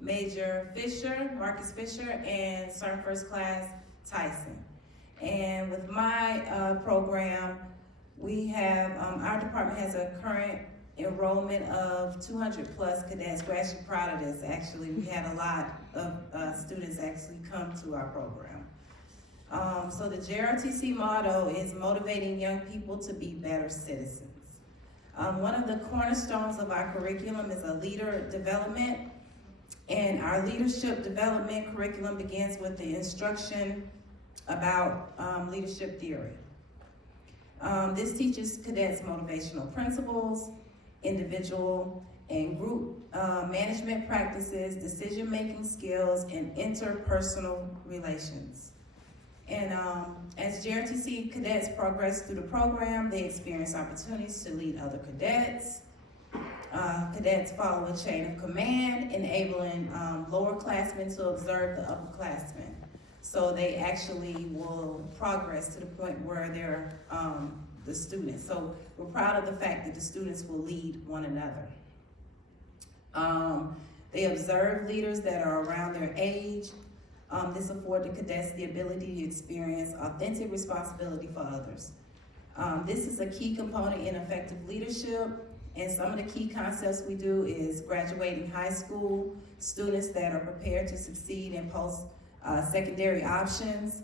Major Fisher, Marcus Fisher, and Sergeant First Class Tyson. And with my program, we have, our department has a current enrollment of 200 plus cadets. We're actually proud of this, actually. We had a lot of students actually come to our program. So the JRTC motto is motivating young people to be better citizens. One of the cornerstones of our curriculum is a leader development, and our leadership development curriculum begins with the instruction about leadership theory. This teaches cadets motivational principles, individual and group management practices, decision-making skills, and interpersonal relations. And as JRTC cadets progress through the program, they experience opportunities to lead other cadets. Cadets follow a chain of command, enabling lower classmen to observe the upperclassmen. So they actually will progress to the point where they're the students. So we're proud of the fact that the students will lead one another. They observe leaders that are around their age. This affords the cadets the ability to experience authentic responsibility for others. This is a key component in effective leadership, and some of the key concepts we do is graduating high school, students that are prepared to succeed in post-secondary options,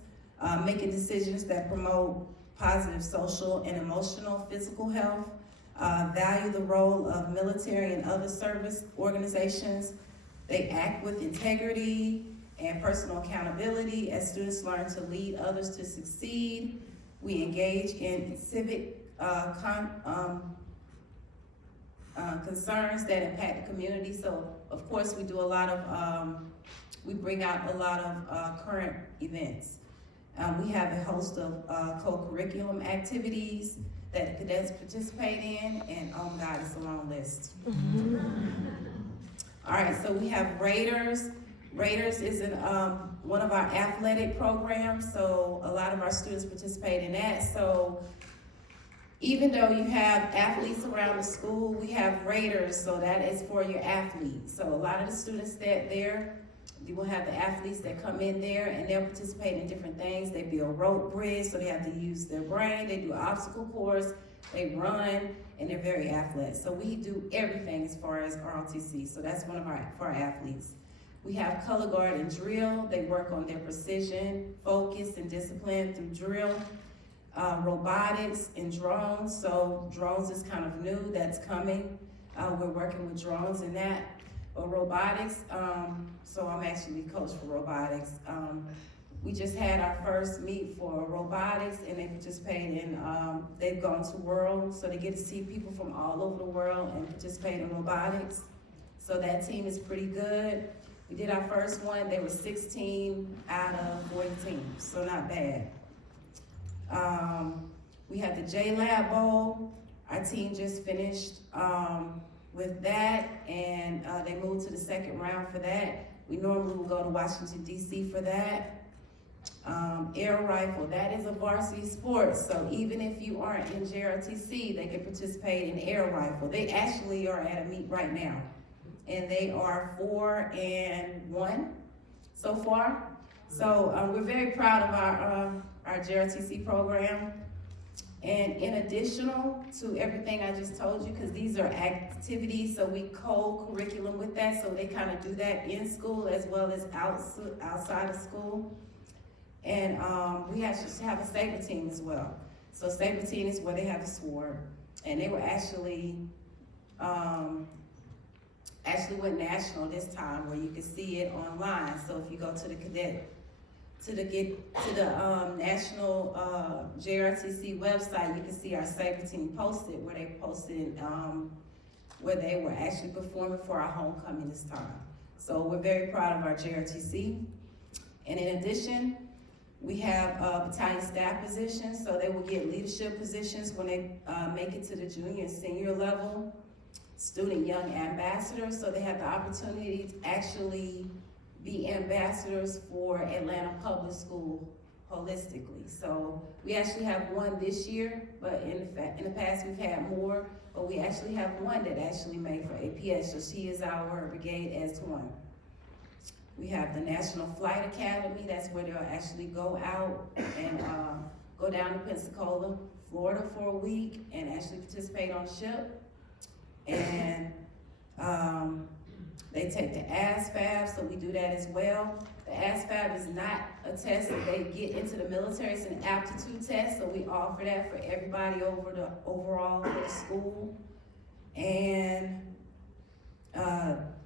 making decisions that promote positive social and emotional physical health, value the role of military and other service organizations. They act with integrity and personal accountability as students learn to lead others to succeed. We engage in civic concerns that impact the community. So, of course, we do a lot of, we bring out a lot of current events. We have a host of co-curriculum activities that the cadets participate in, and oh my God, it's a long list. All right, so we have Raiders. Raiders is one of our athletic programs, so a lot of our students participate in that. So even though you have athletes around the school, we have Raiders, so that is for your athletes. So a lot of the students that there, you will have the athletes that come in there and they'll participate in different things. They build rope bridge, so they have to use their brain. They do obstacle course, they run, and they're very athletic. So we do everything as far as ROTC, so that's one of our athletes. We have color guard and drill. They work on their precision, focus, and discipline through drill. Robotics and drones. So drones is kind of new, that's coming. We're working with drones in that. But robotics, so I'm actually coach for robotics. We just had our first meet for robotics, and they participate in, they've gone to World, so they get to see people from all over the world and participate in robotics. So that team is pretty good. We did our first one, they were 16 out of 40 teams, so not bad. We had the J-Lab Bowl. Our team just finished with that, and they moved to the second round for that. We normally will go to Washington, D.C. for that. Air rifle, that is a varsity sport, so even if you aren't in JRTC, they can participate in air rifle. They actually are at a meet right now, and they are 4-1 so far. So we're very proud of our JRTC program. And in addition to everything I just told you, because these are activities, so we co-curriculum with that, so they kind of do that in school as well as outside of school. And we actually have a saber team as well. So saber team is where they have a sword, and they were actually went national this time, where you can see it online. So if you go to the national JRTC website, you can see our saber team posted, where they posted where they were actually performing for our homecoming this time. So we're very proud of our JRTC. And in addition, we have battalion staff positions, so they will get leadership positions when they make it to the junior and senior level. Student young ambassadors, so they have the opportunity to actually be ambassadors for Atlanta Public School holistically. So we actually have one this year, but in the past we've had more, but we actually have one that actually made for APS, so she is our brigade as one. We have the National Flight Academy, that's where they'll actually go out and go down to Pensacola, Florida for a week and actually participate on a ship. And they take the ASVAB, so we do that as well. The ASVAB is not a test that they get into the military, it's an aptitude test, so we offer that for everybody overall for the school. And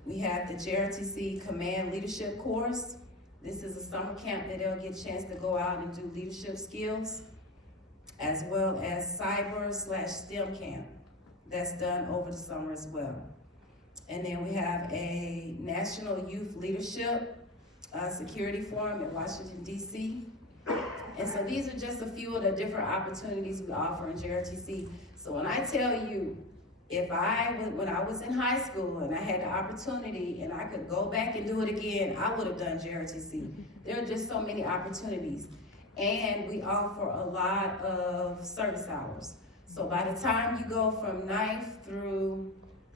we have the JRTC Command Leadership Course. This is a summer camp that they'll get a chance to go out and do leadership skills, as well as cyber/STEM camp. That's done over the summer as well. And then we have a National Youth Leadership Security Forum in Washington, D.C. And so these are just a few of the different opportunities we offer in JRTC. So when I tell you, when I was in high school and I had the opportunity and I could go back and do it again, I would have done JRTC. There are just so many opportunities. And we offer a lot of service hours. So by the time you go from 9th through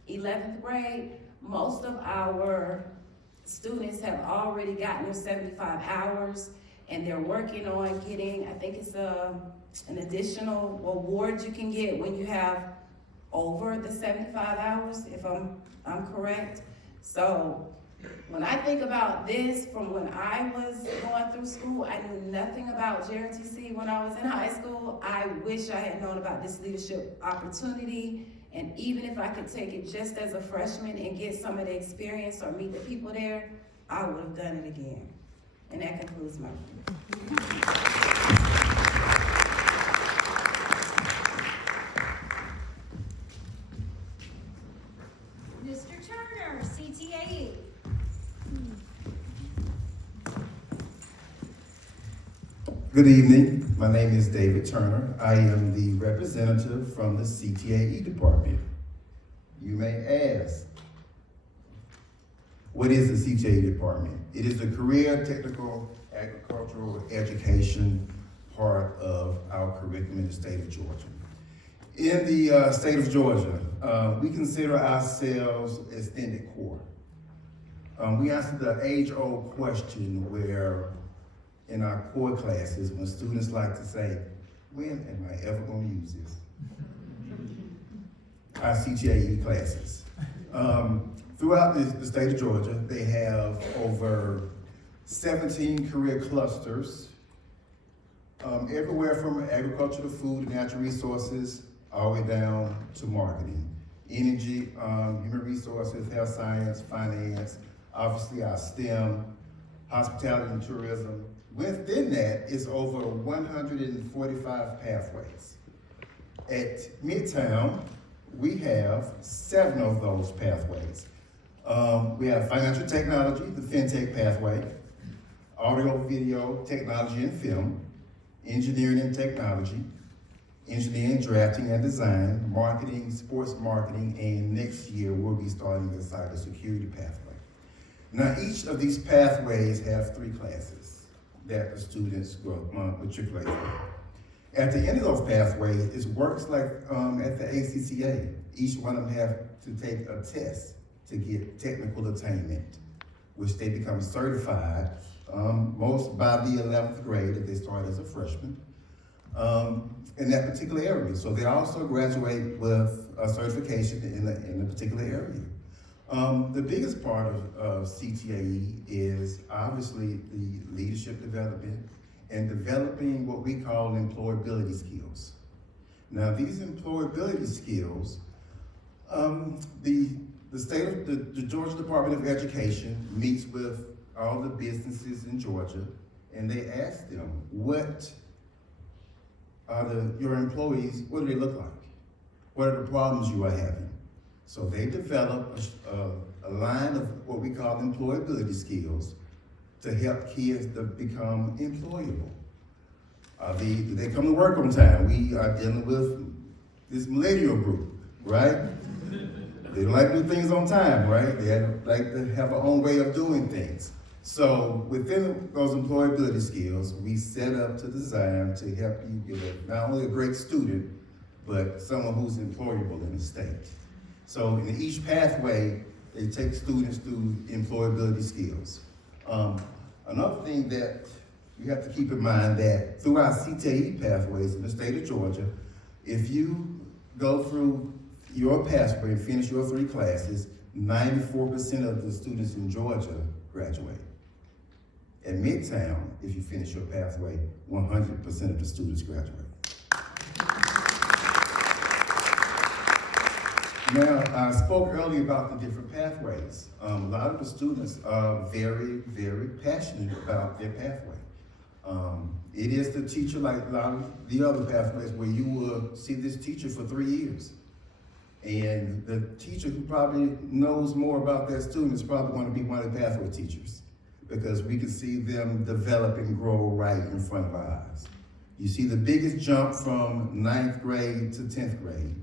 11th grade, most of our students have already gotten their 75 hours and they're working on getting, I think it's an additional award you can get when you have over the 75 hours, if I'm correct. So when I think about this from when I was going through school, I knew nothing about JRTC when I was in high school. I wish I had known about this leadership opportunity. And even if I could take it just as a freshman and get some of the experience or meet the people there, I would have done it again. And that concludes my Mr. Turner, CTAE. Good evening. My name is David Turner. I am the representative from the CTAE department. You may ask, what is the CTAE department? It is the Career Technical Agricultural Education part of our curriculum in the state of Georgia. In the state of Georgia, we consider ourselves extended core. We answer the age-old question where in our core classes, when students like to say, when am I ever going to use this? Our CTAE classes. Throughout the state of Georgia, they have over 17 career clusters, everywhere from agriculture to food and natural resources, all the way down to marketing, energy, human resources, health science, finance, obviously our STEM, hospitality and tourism. Within that is over 145 pathways. At Midtown, we have 7 of those pathways. We have financial technology, the FinTech pathway, audio, video, technology and film, engineering and technology, engineering, drafting and design, marketing, sports marketing, and next year we'll be starting the cybersecurity pathway. Now each of these pathways have 3 classes that the students will matriculate in. At the end of those pathways, it works like at the ACCA. Each one of them have to take a test to get technical attainment, which they become certified, most by the 11th grade if they start as a freshman, in that particular area. So they also graduate with a certification in a particular area. The biggest part of CTAE is obviously the leadership development and developing what we call employability skills. Now these employability skills, the Georgia Department of Education meets with all the businesses in Georgia and they ask them, what are your employees, what do they look like? What are the problems you are having? So they develop a line of what we call employability skills to help kids to become employable. Do they come to work on time? We are dealing with this millennial group, right? They like to do things on time, right? They like to have their own way of doing things. So within those employability skills, we set up to design to help you get not only a great student, but someone who's employable in the state. So in each pathway, they take students through employability skills. Another thing that you have to keep in mind that through our CTE pathways in the state of Georgia, if you go through your pathway and finish your 3 classes, 94% of the students in Georgia graduate. At Midtown, if you finish your pathway, 100% of the students graduate. Now, I spoke earlier about the different pathways. A lot of the students are very, very passionate about their pathway. It is the teacher, like a lot of the other pathways, where you will see this teacher for 3 years. And the teacher who probably knows more about their student is probably going to be one of the pathway teachers, because we can see them develop and grow right in front of our eyes. You see the biggest jump from 9th grade to 10th grade.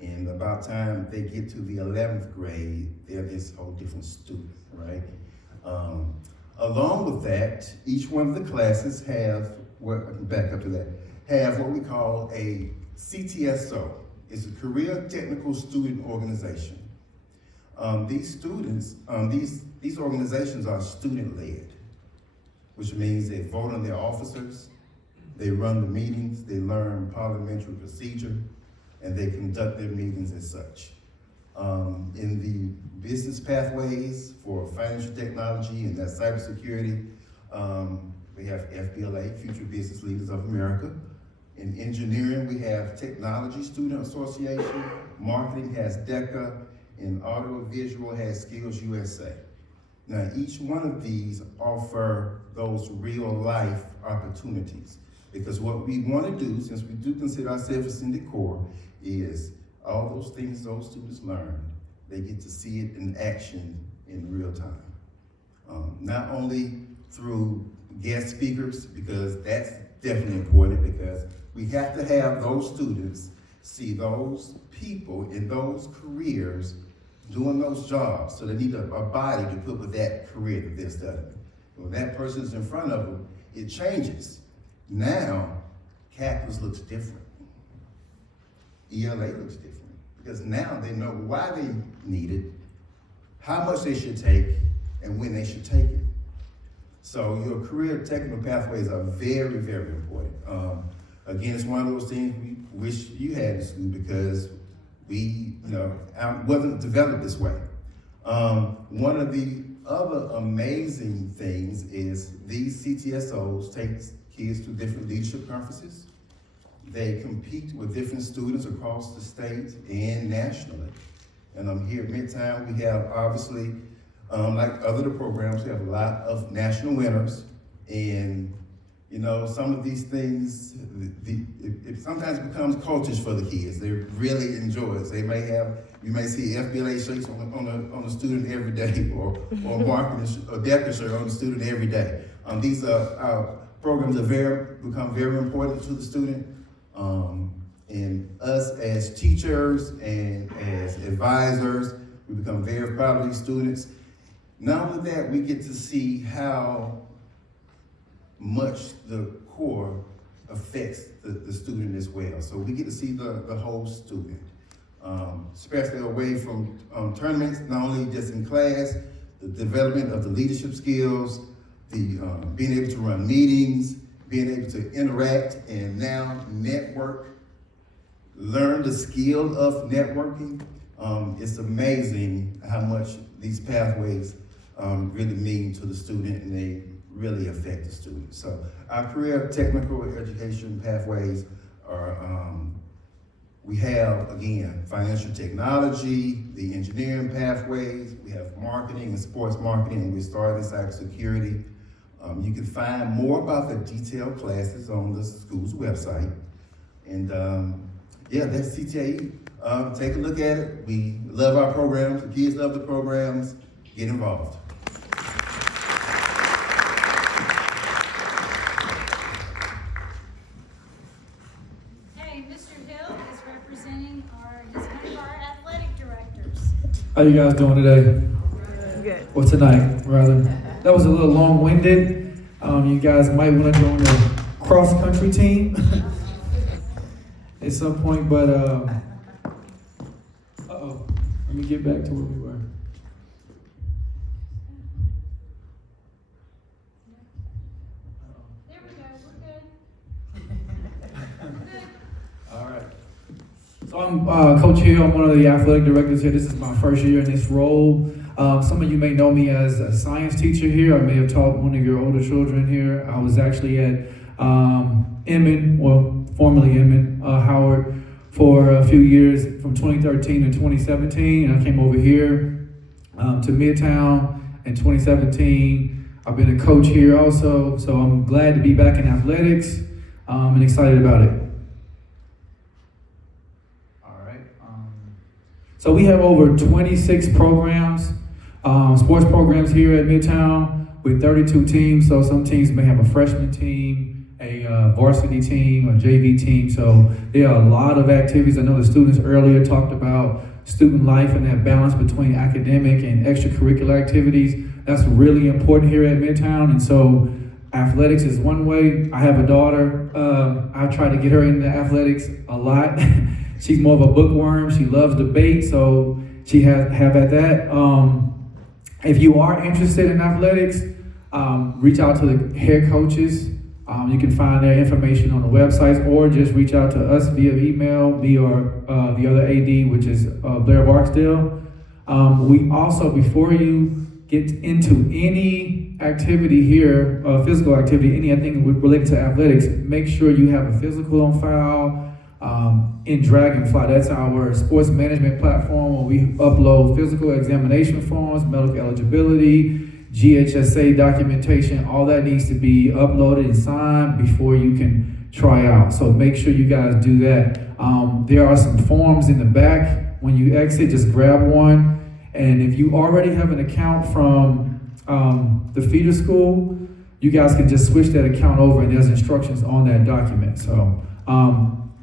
And about time they get to the 11th grade, they're this whole different student, right? Along with that, each one of the classes have, back up to that, have what we call a CTSO. It's a Career Technical Student Organization. These students, these organizations are student-led, which means they vote on their officers, they run the meetings, they learn parliamentary procedure, and they conduct their meetings as such. In the business pathways for financial technology and that cybersecurity, we have FBLA, Future Business Leaders of America. In engineering, we have Technology Student Association, marketing has DECA, and audiovisual has Skills USA. Now, each one of these offer those real life opportunities, because what we want to do, since we do consider ourselves a Syndic Corps, is all those things those students learn, they get to see it in action in real time. Not only through guest speakers, because that's definitely important, because we have to have those students see those people in those careers doing those jobs. So they need a body to put with that career that they're studying. When that person's in front of them, it changes. Now, calculus looks different. ELA looks different, because now they know why they need it, how much they should take, and when they should take it. So your career technical pathways are very, very important. Again, it's one of those things we wish you had in school, because we, wasn't developed this way. One of the other amazing things is these CTSOs take kids to different leadership conferences. They compete with different students across the state and nationally. And here at Midtown, we have obviously, like other programs, we have a lot of national winners. And some of these things, it sometimes becomes cultish for the kids. They really enjoy it. So you may see FBLA shirts on a student every day, or marketing or DECA shirt on a student every day. These are programs that become very important to the student. And us as teachers and as advisors, we become very proud of these students. Not only that, we get to see how much the core affects the student as well. So we get to see the whole student, especially away from tournaments, not only just in class, the development of the leadership skills, the being able to run meetings, being able to interact and now network, learn the skill of networking. It's amazing how much these pathways really mean to the student, and they really affect the student. So our career technical education pathways are, we have, again, financial technology, the engineering pathways, we have marketing and sports marketing, and we're starting cybersecurity. You can find more about the detailed classes on the school's website. And that's CTE. Take a look at it. We love our programs. The kids love the programs. Get involved. Hey, Mr. Hill is representing he's one of our athletic directors. How you guys doing today? Good. Or tonight, rather. That was a little long-winded. You guys might want to join the cross-country team at some point, but let me get back to where we were. Coach Hill. I'm one of the athletic directors here. This is my first year in this role. Some of you may know me as a science teacher here. I may have taught one of your older children here. I was actually at Emmett, well, formerly Emmett, Howard, for a few years from 2013 to 2017. And I came over here to Midtown in 2017. I've been a coach here also, so I'm glad to be back in athletics and excited about it. So we have over 26 programs, sports programs here at Midtown with 32 teams. So some teams may have a freshman team, a varsity team, a JV team. So there are a lot of activities. I know the students earlier talked about student life and that balance between academic and extracurricular activities. That's really important here at Midtown. And so athletics is one way. I have a daughter. I try to get her into athletics a lot. She's more of a bookworm. She loves debate, so she have at that. If you are interested in athletics, reach out to the head coaches. You can find their information on the websites, or just reach out to us via email, me or the other AD, which is Blair Barksdale. We also, before you get into any activity here, physical activity, anything related to athletics, make sure you have a physical on file. In Dragonfly, that's our sports management platform where we upload physical examination forms, medical eligibility, GHSA documentation. All that needs to be uploaded and signed before you can try out. So make sure you guys do that. There are some forms in the back. When you exit, just grab one. And if you already have an account from the feeder school, you guys can just switch that account over, and there's instructions on that document. So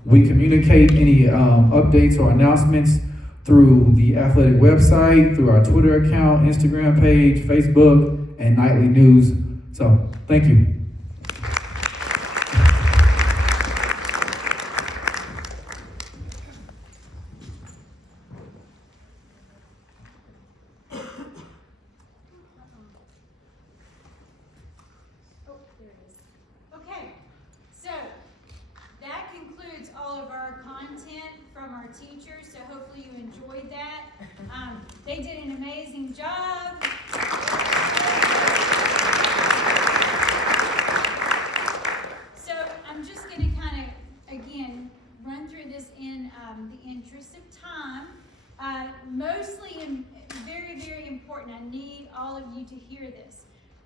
we communicate any updates or announcements through the athletic website, through our Twitter account, Instagram page, Facebook, and nightly news. So thank you. Teachers, so hopefully you enjoyed that. They did an amazing job. So I'm just going to kind of, again, run through this in the interest of time. Mostly, very, very important. I need all of you to hear this.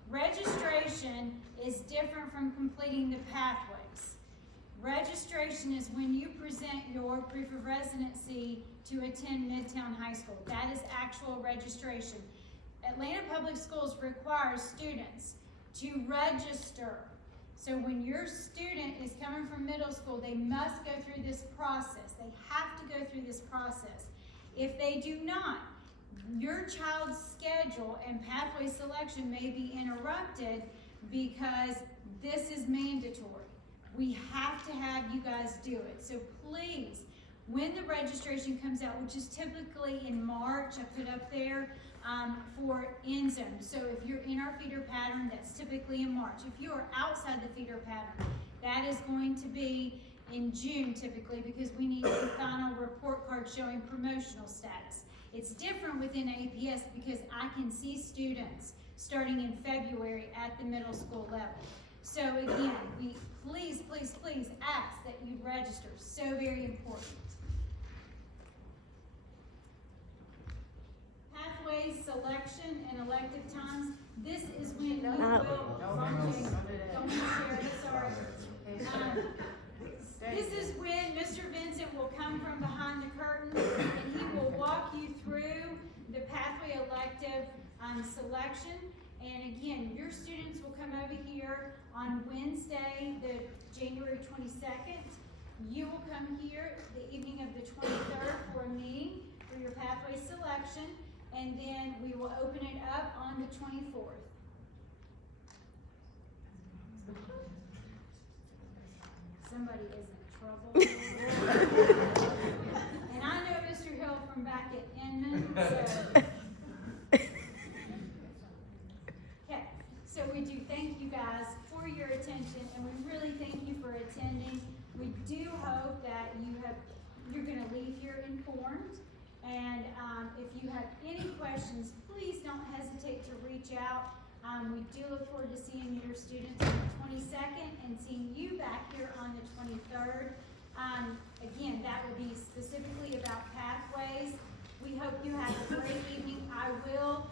Registration is different from completing the pathways. Registration is when you present your proof of residency to attend Midtown High School. That is actual registration. Atlanta Public Schools requires students to register. So when your student is coming from middle school, they must go through this process. They have to go through this process. If they do not, your child's schedule and pathway selection may be interrupted because this is mandatory. We have to have you guys do it. So please, when the registration comes out, which is typically in March, I put up there for end zone. So if you're in our feeder pattern, that's typically in March. If you are outside the feeder pattern, that is going to be in June typically, because we need the final report card showing promotional status. It's different within APS because I can see students starting in February at the middle school level. So again, we please, please, please ask that you register. So very important. Pathway selection and elective times. This is when you will. Don't share it, sorry. This is when Mr. Vincent will come from behind the curtain and he will walk you through the pathway elective selection. And again, your students will come over here on Wednesday, the January 22nd. You will come here the evening of the 23rd for a meeting for your pathway selection, and then we will open it up on the 24th. Somebody is in trouble. And I know Mr. Hill from back at Inman, so. So we do thank you guys for your attention, and we really thank you for attending. We do hope that you're going to leave here in questions, please don't hesitate to reach out. We do look forward to seeing your students on the 22nd and seeing you back here on the 23rd. Again, that will be specifically about pathways. We hope you have a great evening. I will